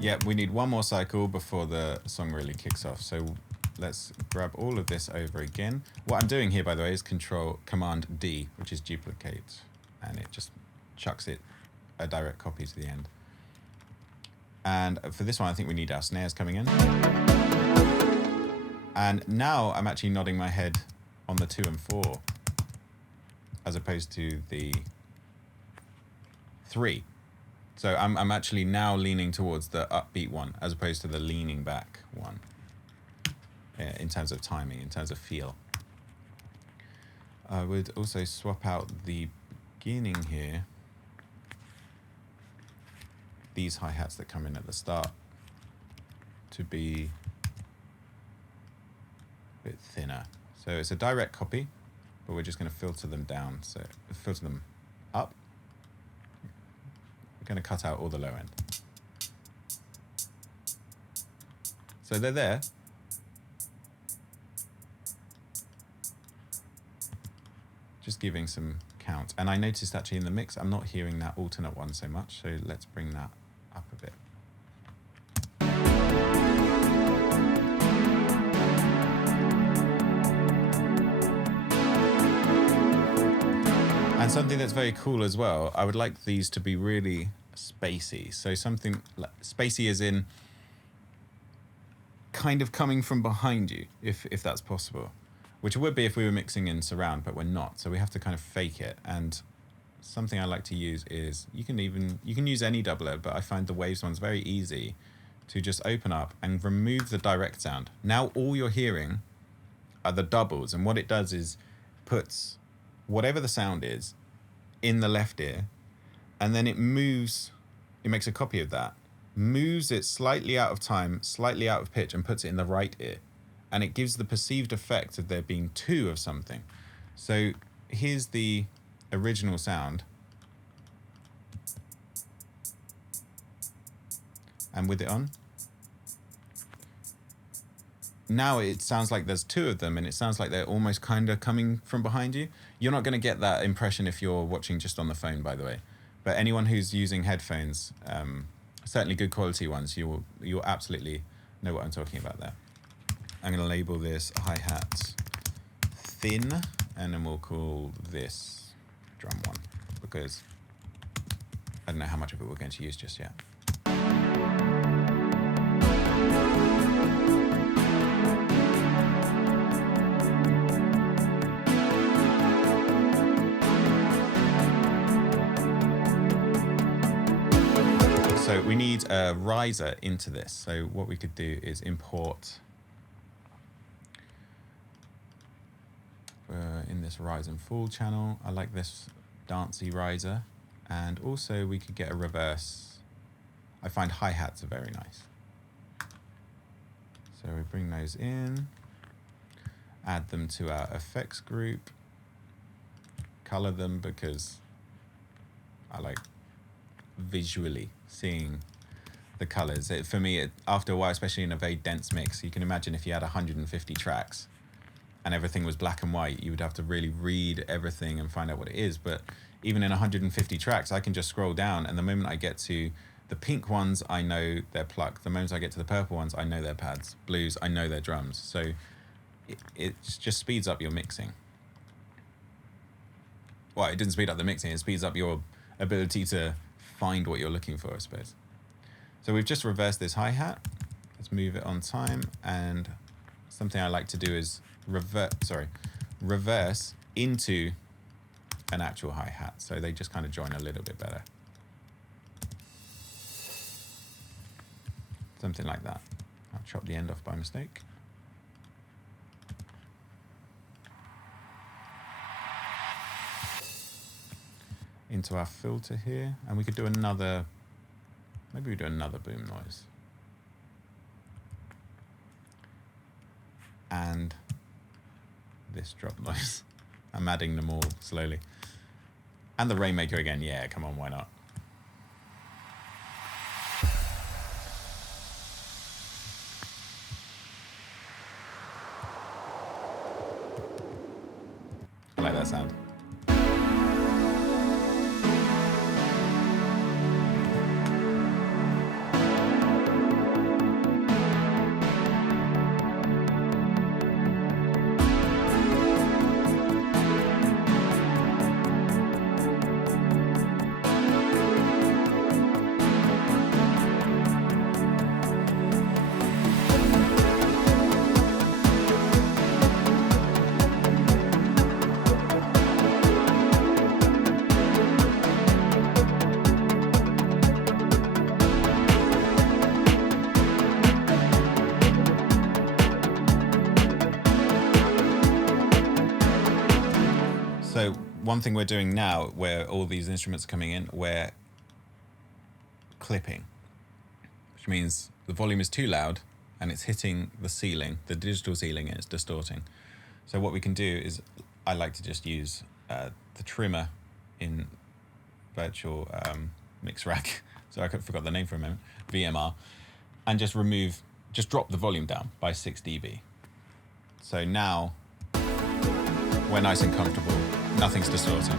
Yep, we need one more cycle before the song really kicks off. So let's grab all of this over again. What I'm doing here, by the way, is Command D, which is duplicate, and it just chucks it a direct copy to the end. And for this one, I think we need our snares coming in. And now I'm actually nodding my head on the 2 and 4, as opposed to the 3. So I'm actually now leaning towards the upbeat one as opposed to the leaning back one, in terms of timing, in terms of feel. I would also swap out the beginning here, these hi-hats that come in at the start, to be a bit thinner. So it's a direct copy, but we're just going to filter them down, so filter them up. We're going to cut out all the low end. So they're there. Just giving some count. And I noticed actually in the mix, I'm not hearing that alternate one so much. So let's bring that up a bit. And something that's very cool as well, I would like these to be really spacey. So something like spacey as in kind of coming from behind you, if that's possible. Which it would be if we were mixing in surround, but we're not. So we have to kind of fake it. And something I like to use is, you can use any doubler, but I find the Waves one's very easy to just open up and remove the direct sound. Now all you're hearing are the doubles, and what it does is puts whatever the sound is in the left ear, and then it moves, it makes a copy of that, moves it slightly out of time, slightly out of pitch, and puts it in the right ear. And it gives the perceived effect of there being two of something. So here's the original sound. And with it on, now it sounds like there's two of them, and it sounds like they're almost kind of coming from behind you. You're not going to get that impression if you're watching just on the phone, by the way. But anyone who's using headphones, certainly good quality ones, you'll absolutely know what I'm talking about there. I'm going to label this hi-hat thin, and then we'll call this drum one, because I don't know how much of it we're going to use just yet. So we need a riser into this. So what we could do is import in this rise and fall channel. I like this dancey riser, and also we could get a reverse. I find hi-hats are very nice. So we bring those in, add them to our effects group, color them because I like visually seeing the colors. For me, after a while, especially in a very dense mix, you can imagine if you had 150 tracks and everything was black and white, you would have to really read everything and find out what it is. But even in 150 tracks, I can just scroll down, and the moment I get to the pink ones, I know they're plucked. The moment I get to the purple ones, I know they're pads. Blues, I know they're drums. So it just speeds up your mixing. Well, it didn't speed up the mixing, it speeds up your ability to find what you're looking for, I suppose. So we've just reversed this hi-hat. Let's move it on time, and something I like to do is reverse into an actual hi-hat, so they just kind of join a little bit better. Something like that. I'll chop the end off by mistake. Into our filter here, and we could do another, maybe we do another boom noise. And this drop noise. I'm adding them all slowly. And the Rainmaker again, yeah, come on, why not? I like that sound. So one thing we're doing now, where all these instruments are coming in, we're clipping, which means the volume is too loud and it's hitting the ceiling, the digital ceiling, and it's distorting. So what we can do is, I like to just use the trimmer in Virtual Mix Rack, so I forgot the name for a moment, VMR, and just drop the volume down by 6 dB. So now we're nice and comfortable, nothing's distorting.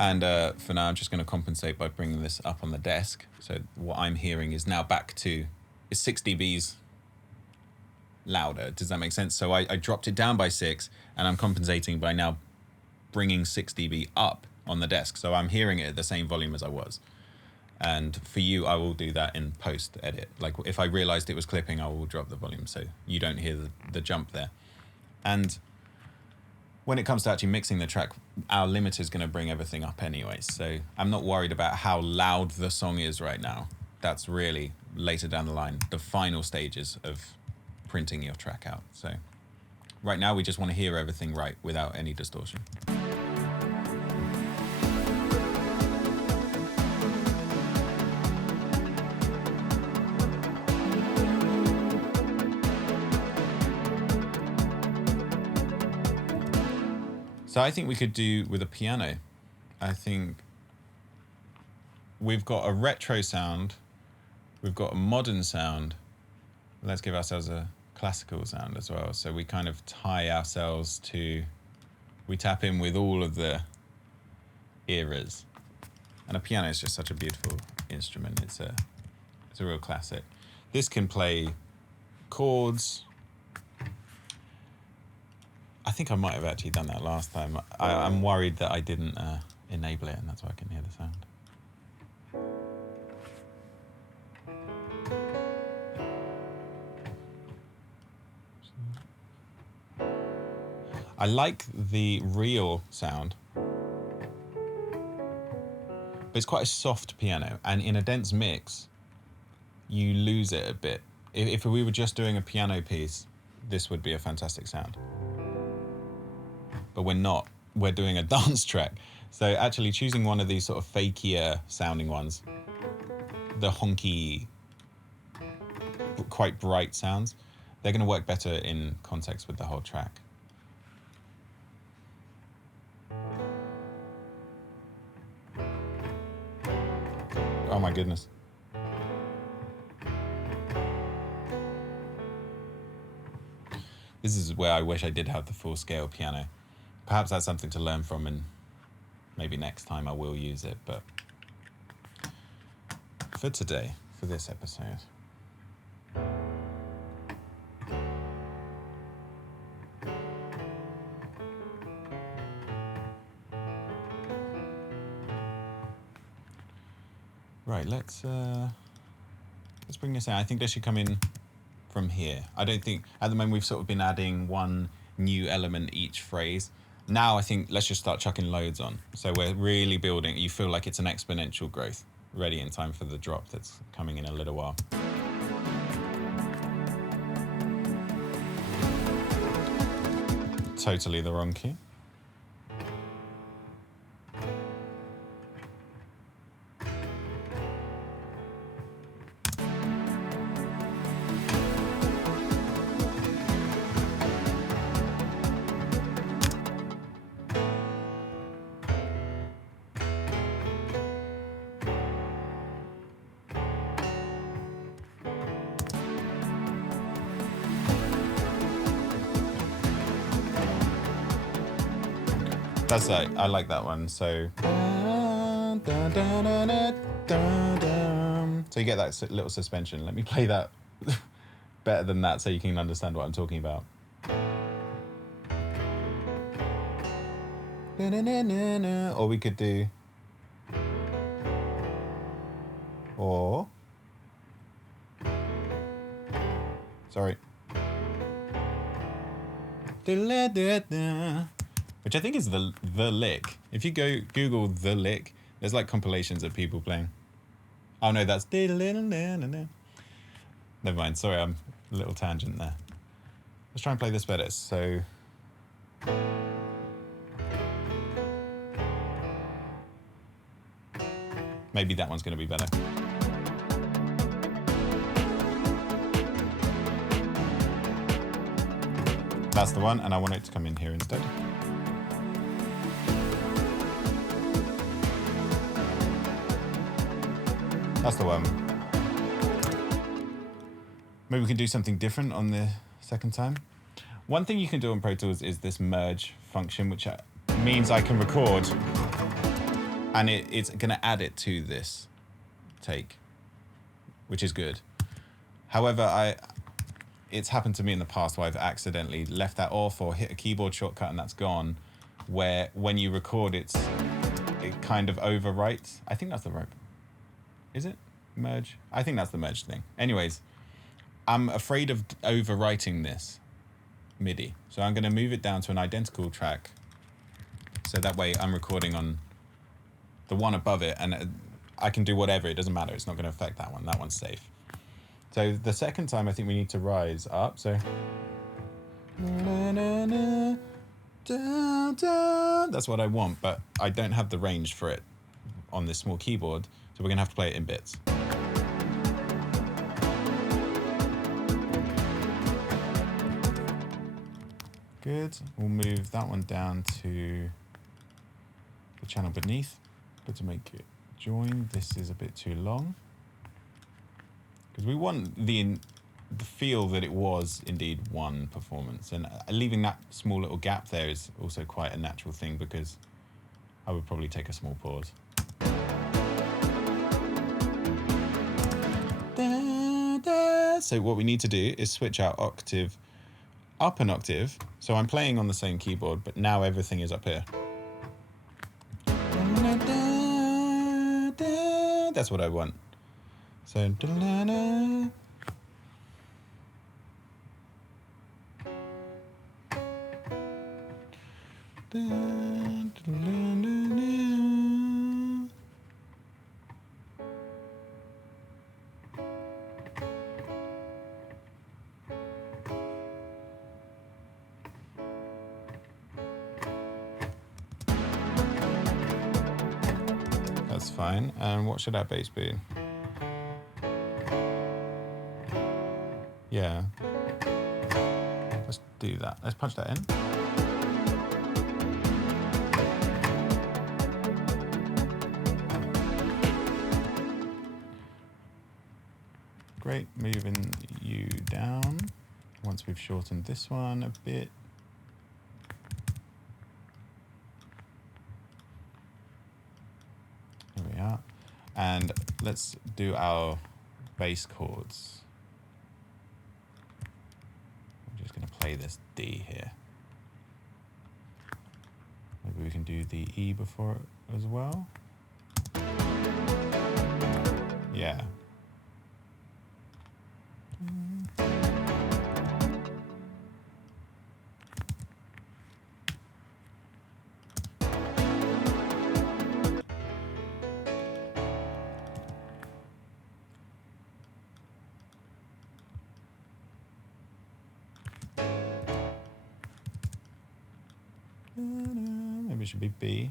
And for now, I'm just going to compensate by bringing this up on the desk. So what I'm hearing is now back to, is 6 dBs louder. Does that make sense? So I dropped it down by 6, and I'm compensating by now bringing 6 dB up on the desk. So I'm hearing it at the same volume as I was. And for you, I will do that in post edit. Like if I realized it was clipping, I will drop the volume so you don't hear the jump there. And when it comes to actually mixing the track, our limiter is going to bring everything up anyway. So I'm not worried about how loud the song is right now. That's really later down the line, the final stages of printing your track out. So right now we just want to hear everything right without any distortion. So I think we could do with a piano. I think we've got a retro sound, we've got a modern sound. Let's give ourselves a classical sound as well. So we kind of tie ourselves to, we tap in with all of the eras. And a piano is just such a beautiful instrument. It's a real classic. This can play chords. I think I might have actually done that last time. I'm worried that I didn't enable it, and that's why I can hear the sound. I like the real sound, but it's quite a soft piano, and in a dense mix, you lose it a bit. If we were just doing a piano piece, this would be a fantastic sound. But we're not. We're doing a dance track. So actually choosing one of these sort of fakier sounding ones, the honky, quite bright sounds, they're going to work better in context with the whole track. Oh my goodness. This is where I wish I did have the full scale piano. perhaps that's something to learn from, and maybe next time I will use it. But for today, for this episode, right, let's bring this in. I think this should come in from here. I don't think, at the moment we've sort of been adding one new element each phrase. Now I think let's just start chucking loads on. So we're really building, you feel like it's an exponential growth, ready in time for the drop that's coming in a little while. Totally the wrong key. That's like, I like that one. So, so you get that little suspension. Let me play that better than that so you can understand what I'm talking about. Or we could do, or, sorry. Which I think is the lick. If you go Google the lick, there's like compilations of people playing. Oh no, that's never mind. Sorry, I'm a little tangent there. Let's try and play this better. So maybe that one's going to be better. That's the one, and I want it to come in here instead. That's the one. Maybe we can do something different on the second time. One thing you can do on Pro Tools is this merge function, which means I can record and it's going to add it to this take, which is good. However, it's happened to me in the past where I've accidentally left that off or hit a keyboard shortcut and that's gone, where when you record it kind of overwrites. I think that's the right. Is it? Merge? I think that's the merge thing. Anyways, I'm afraid of overwriting this MIDI. So I'm going to move it down to an identical track. So that way I'm recording on the one above it and I can do whatever. It doesn't matter. It's not going to affect that one. That one's safe. So the second time I think we need to rise up. So that's what I want, but I don't have the range for it on this small keyboard. So we're going to have to play it in bits. Good. We'll move that one down to the channel beneath. But to make it join, this is a bit too long. Because we want the feel that it was indeed one performance. And leaving that small little gap there is also quite a natural thing because I would probably take a small pause. So what we need to do is switch our octave up an octave. So I'm playing on the same keyboard, but now everything is up here. That's what I want. So that's fine. And what should our bass be? Yeah. Let's do that. Let's punch that in. Great, moving you down. Once we've shortened this one a bit. And let's do our bass chords. I'm just going to play this D here. Maybe we can do the E before it as well. Yeah. Maybe it should be B.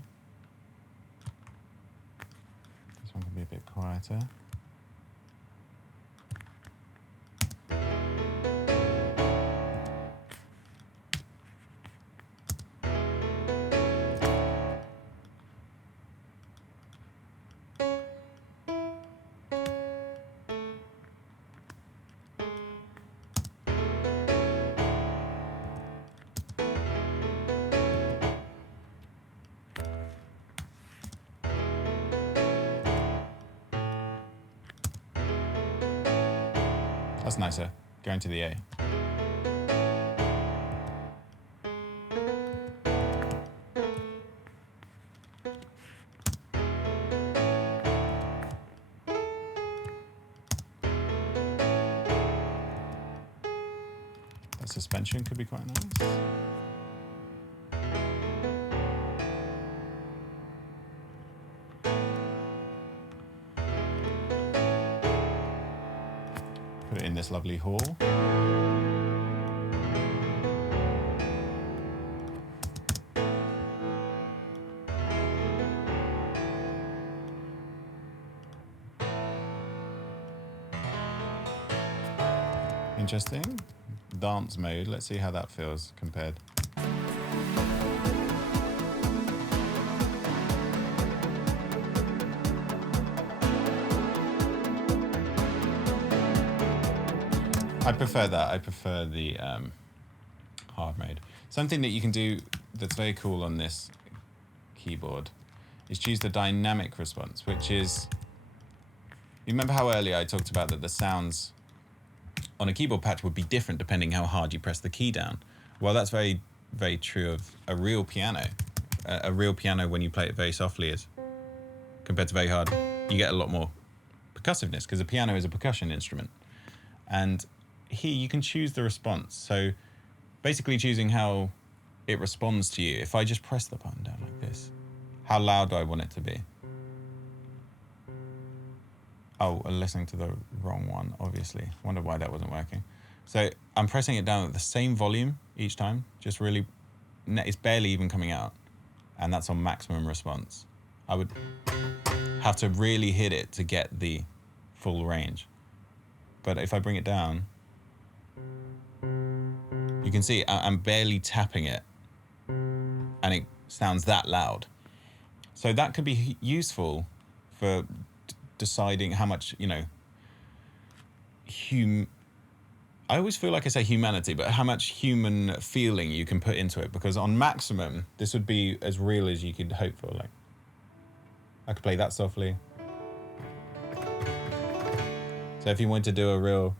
This one can be a bit quieter. That's nicer, going to the A. That suspension could be quite nice. Put it in this lovely hall. Interesting. Dance mode. Let's see how that feels compared. I prefer that. I prefer the hard mode. Something that you can do that's very cool on this keyboard is choose the dynamic response, which is, you remember how earlier I talked about that the sounds on a keyboard patch would be different depending how hard you press the key down. Well, that's very, very true of a real piano. A real piano, when you play it very softly, is compared to very hard, you get a lot more percussiveness because a piano is a percussion instrument. And here you can choose the response. So basically choosing how it responds to you. If I just press the button down like this, how loud do I want it to be? Oh, I'm listening to the wrong one, obviously. Wonder why that wasn't working. So I'm pressing it down at the same volume each time, just really, it's barely even coming out. And that's on maximum response. I would have to really hit it to get the full range. But if I bring it down, you can see I'm barely tapping it and it sounds that loud. So that could be useful for deciding how much, you know, I always feel like I say humanity, but how much human feeling you can put into it, because on maximum, this would be as real as you could hope for. Like, I could play that softly. So if you want to do a real,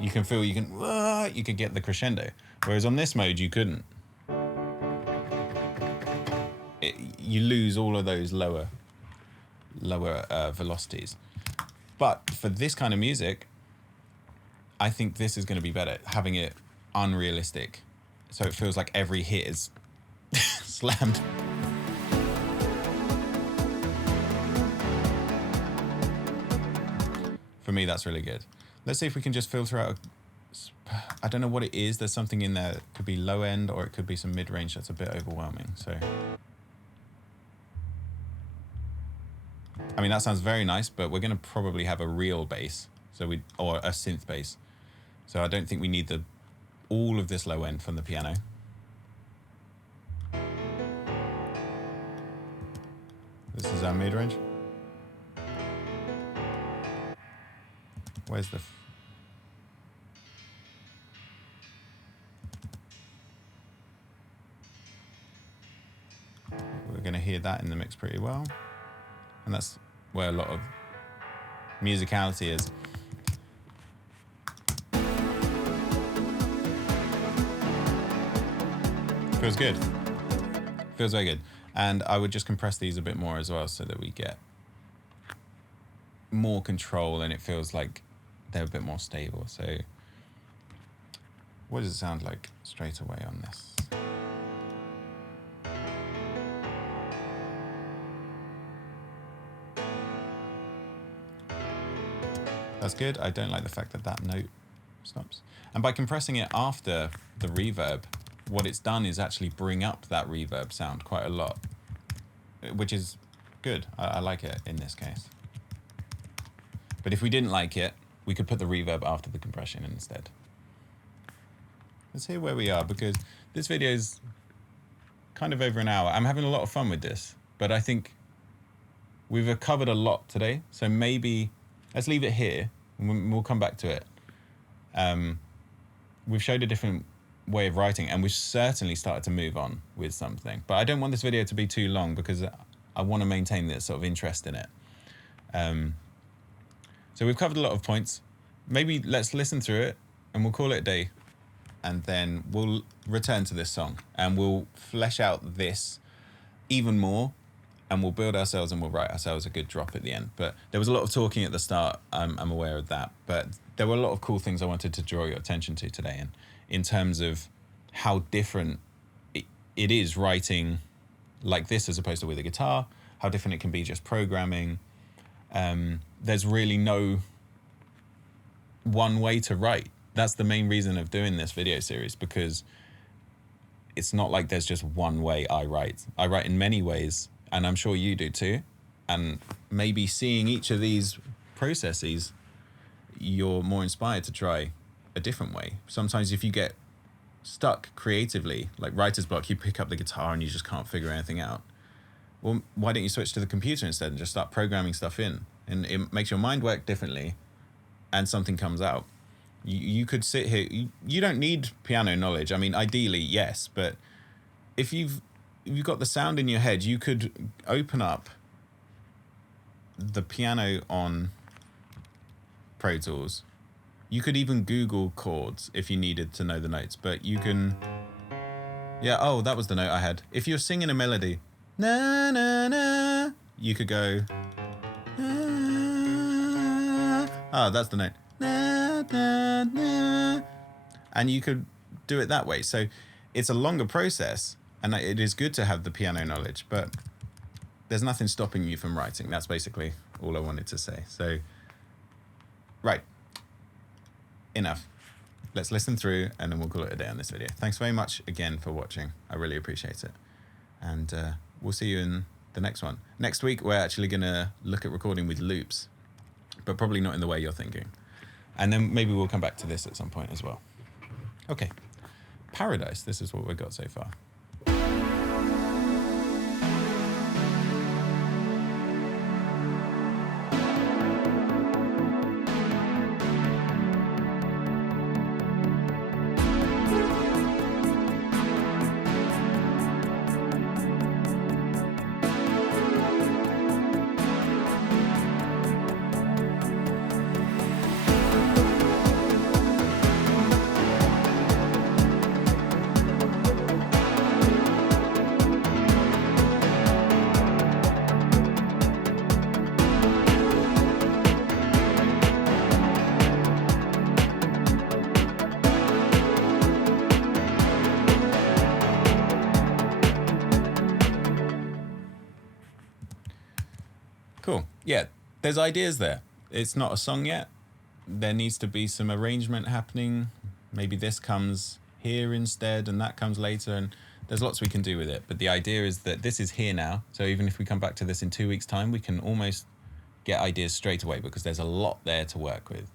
you can feel, you could get the crescendo. Whereas on this mode, you couldn't. You lose all of those lower velocities. But for this kind of music, I think this is going to be better, having it unrealistic. So it feels like every hit is slammed. For me, that's really good. Let's see if we can just filter out, I don't know what it is. There's something in there. It could be low end or it could be some mid-range that's a bit overwhelming. So, I mean, that sounds very nice, but we're going to probably have a real bass, or a synth bass. So I don't think we need all of this low end from the piano. This is our mid-range. Where's the... We're going to hear that in the mix pretty well. And that's where a lot of musicality is. Feels good. Feels very good. And I would just compress these a bit more as well so that we get more control and it feels like they're a bit more stable. So what does it sound like straight away on this? That's good. I don't like the fact that that note stops. And by compressing it after the reverb, what it's done is actually bring up that reverb sound quite a lot, which is good. I like it in this case. But if we didn't like it, we could put the reverb after the compression instead. Let's hear where we are, because this video is kind of over an hour. I'm having a lot of fun with this, but I think we've covered a lot today. So maybe let's leave it here and we'll come back to it. We've showed a different way of writing and we've certainly started to move on with something. But I don't want this video to be too long because I want to maintain this sort of interest in it. So we've covered a lot of points. Maybe let's listen through it and we'll call it a day. And then we'll return to this song and we'll flesh out this even more and we'll build ourselves and we'll write ourselves a good drop at the end. But there was a lot of talking at the start. I'm aware of that. But there were a lot of cool things I wanted to draw your attention to today. And in terms of how different it is writing like this as opposed to with a guitar, how different it can be just programming. There's really no one way to write. That's the main reason of doing this video series, because it's not like there's just one way I write. I write in many ways, and I'm sure you do too. And maybe seeing each of these processes, you're more inspired to try a different way. Sometimes if you get stuck creatively, like writer's block, you pick up the guitar and you just can't figure anything out. Well, why don't you switch to the computer instead and just start programming stuff in? And it makes your mind work differently and something comes out. You could sit here, you don't need piano knowledge. I mean, ideally, yes, but if you've got the sound in your head, you could open up the piano on Pro Tools. You could even Google chords if you needed to know the notes, but you can, yeah, oh, that was the note I had. If you're singing a melody, na na na, you could go, ah, that's the note, na na na, and you could do it that way. So it's a longer process, and it is good to have the piano knowledge, but there's nothing stopping you from writing. That's basically all I wanted to say. So, right, enough. Let's listen through, and then we'll call it a day on this video. Thanks very much again for watching. I really appreciate it. And we'll see you in the next one. Next week, we're actually going to look at recording with loops, but probably not in the way you're thinking. And then maybe we'll come back to this at some point as well. Okay, Paradise. This is what we've got so far. Cool. Yeah, there's ideas there. It's not a song yet. There needs to be some arrangement happening. Maybe this comes here instead and that comes later, and there's lots we can do with it. But the idea is that this is here now. So even if we come back to this in 2 weeks' time, we can almost get ideas straight away because there's a lot there to work with.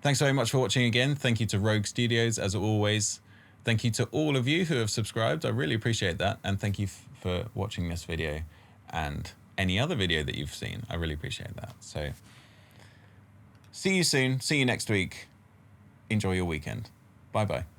Thanks very much for watching again. Thank you to Rogue Studios, as always. Thank you to all of you who have subscribed. I really appreciate that. And thank you for watching this video and any other video that you've seen. I really appreciate that. So see you soon. See you next week. Enjoy your weekend. Bye-bye.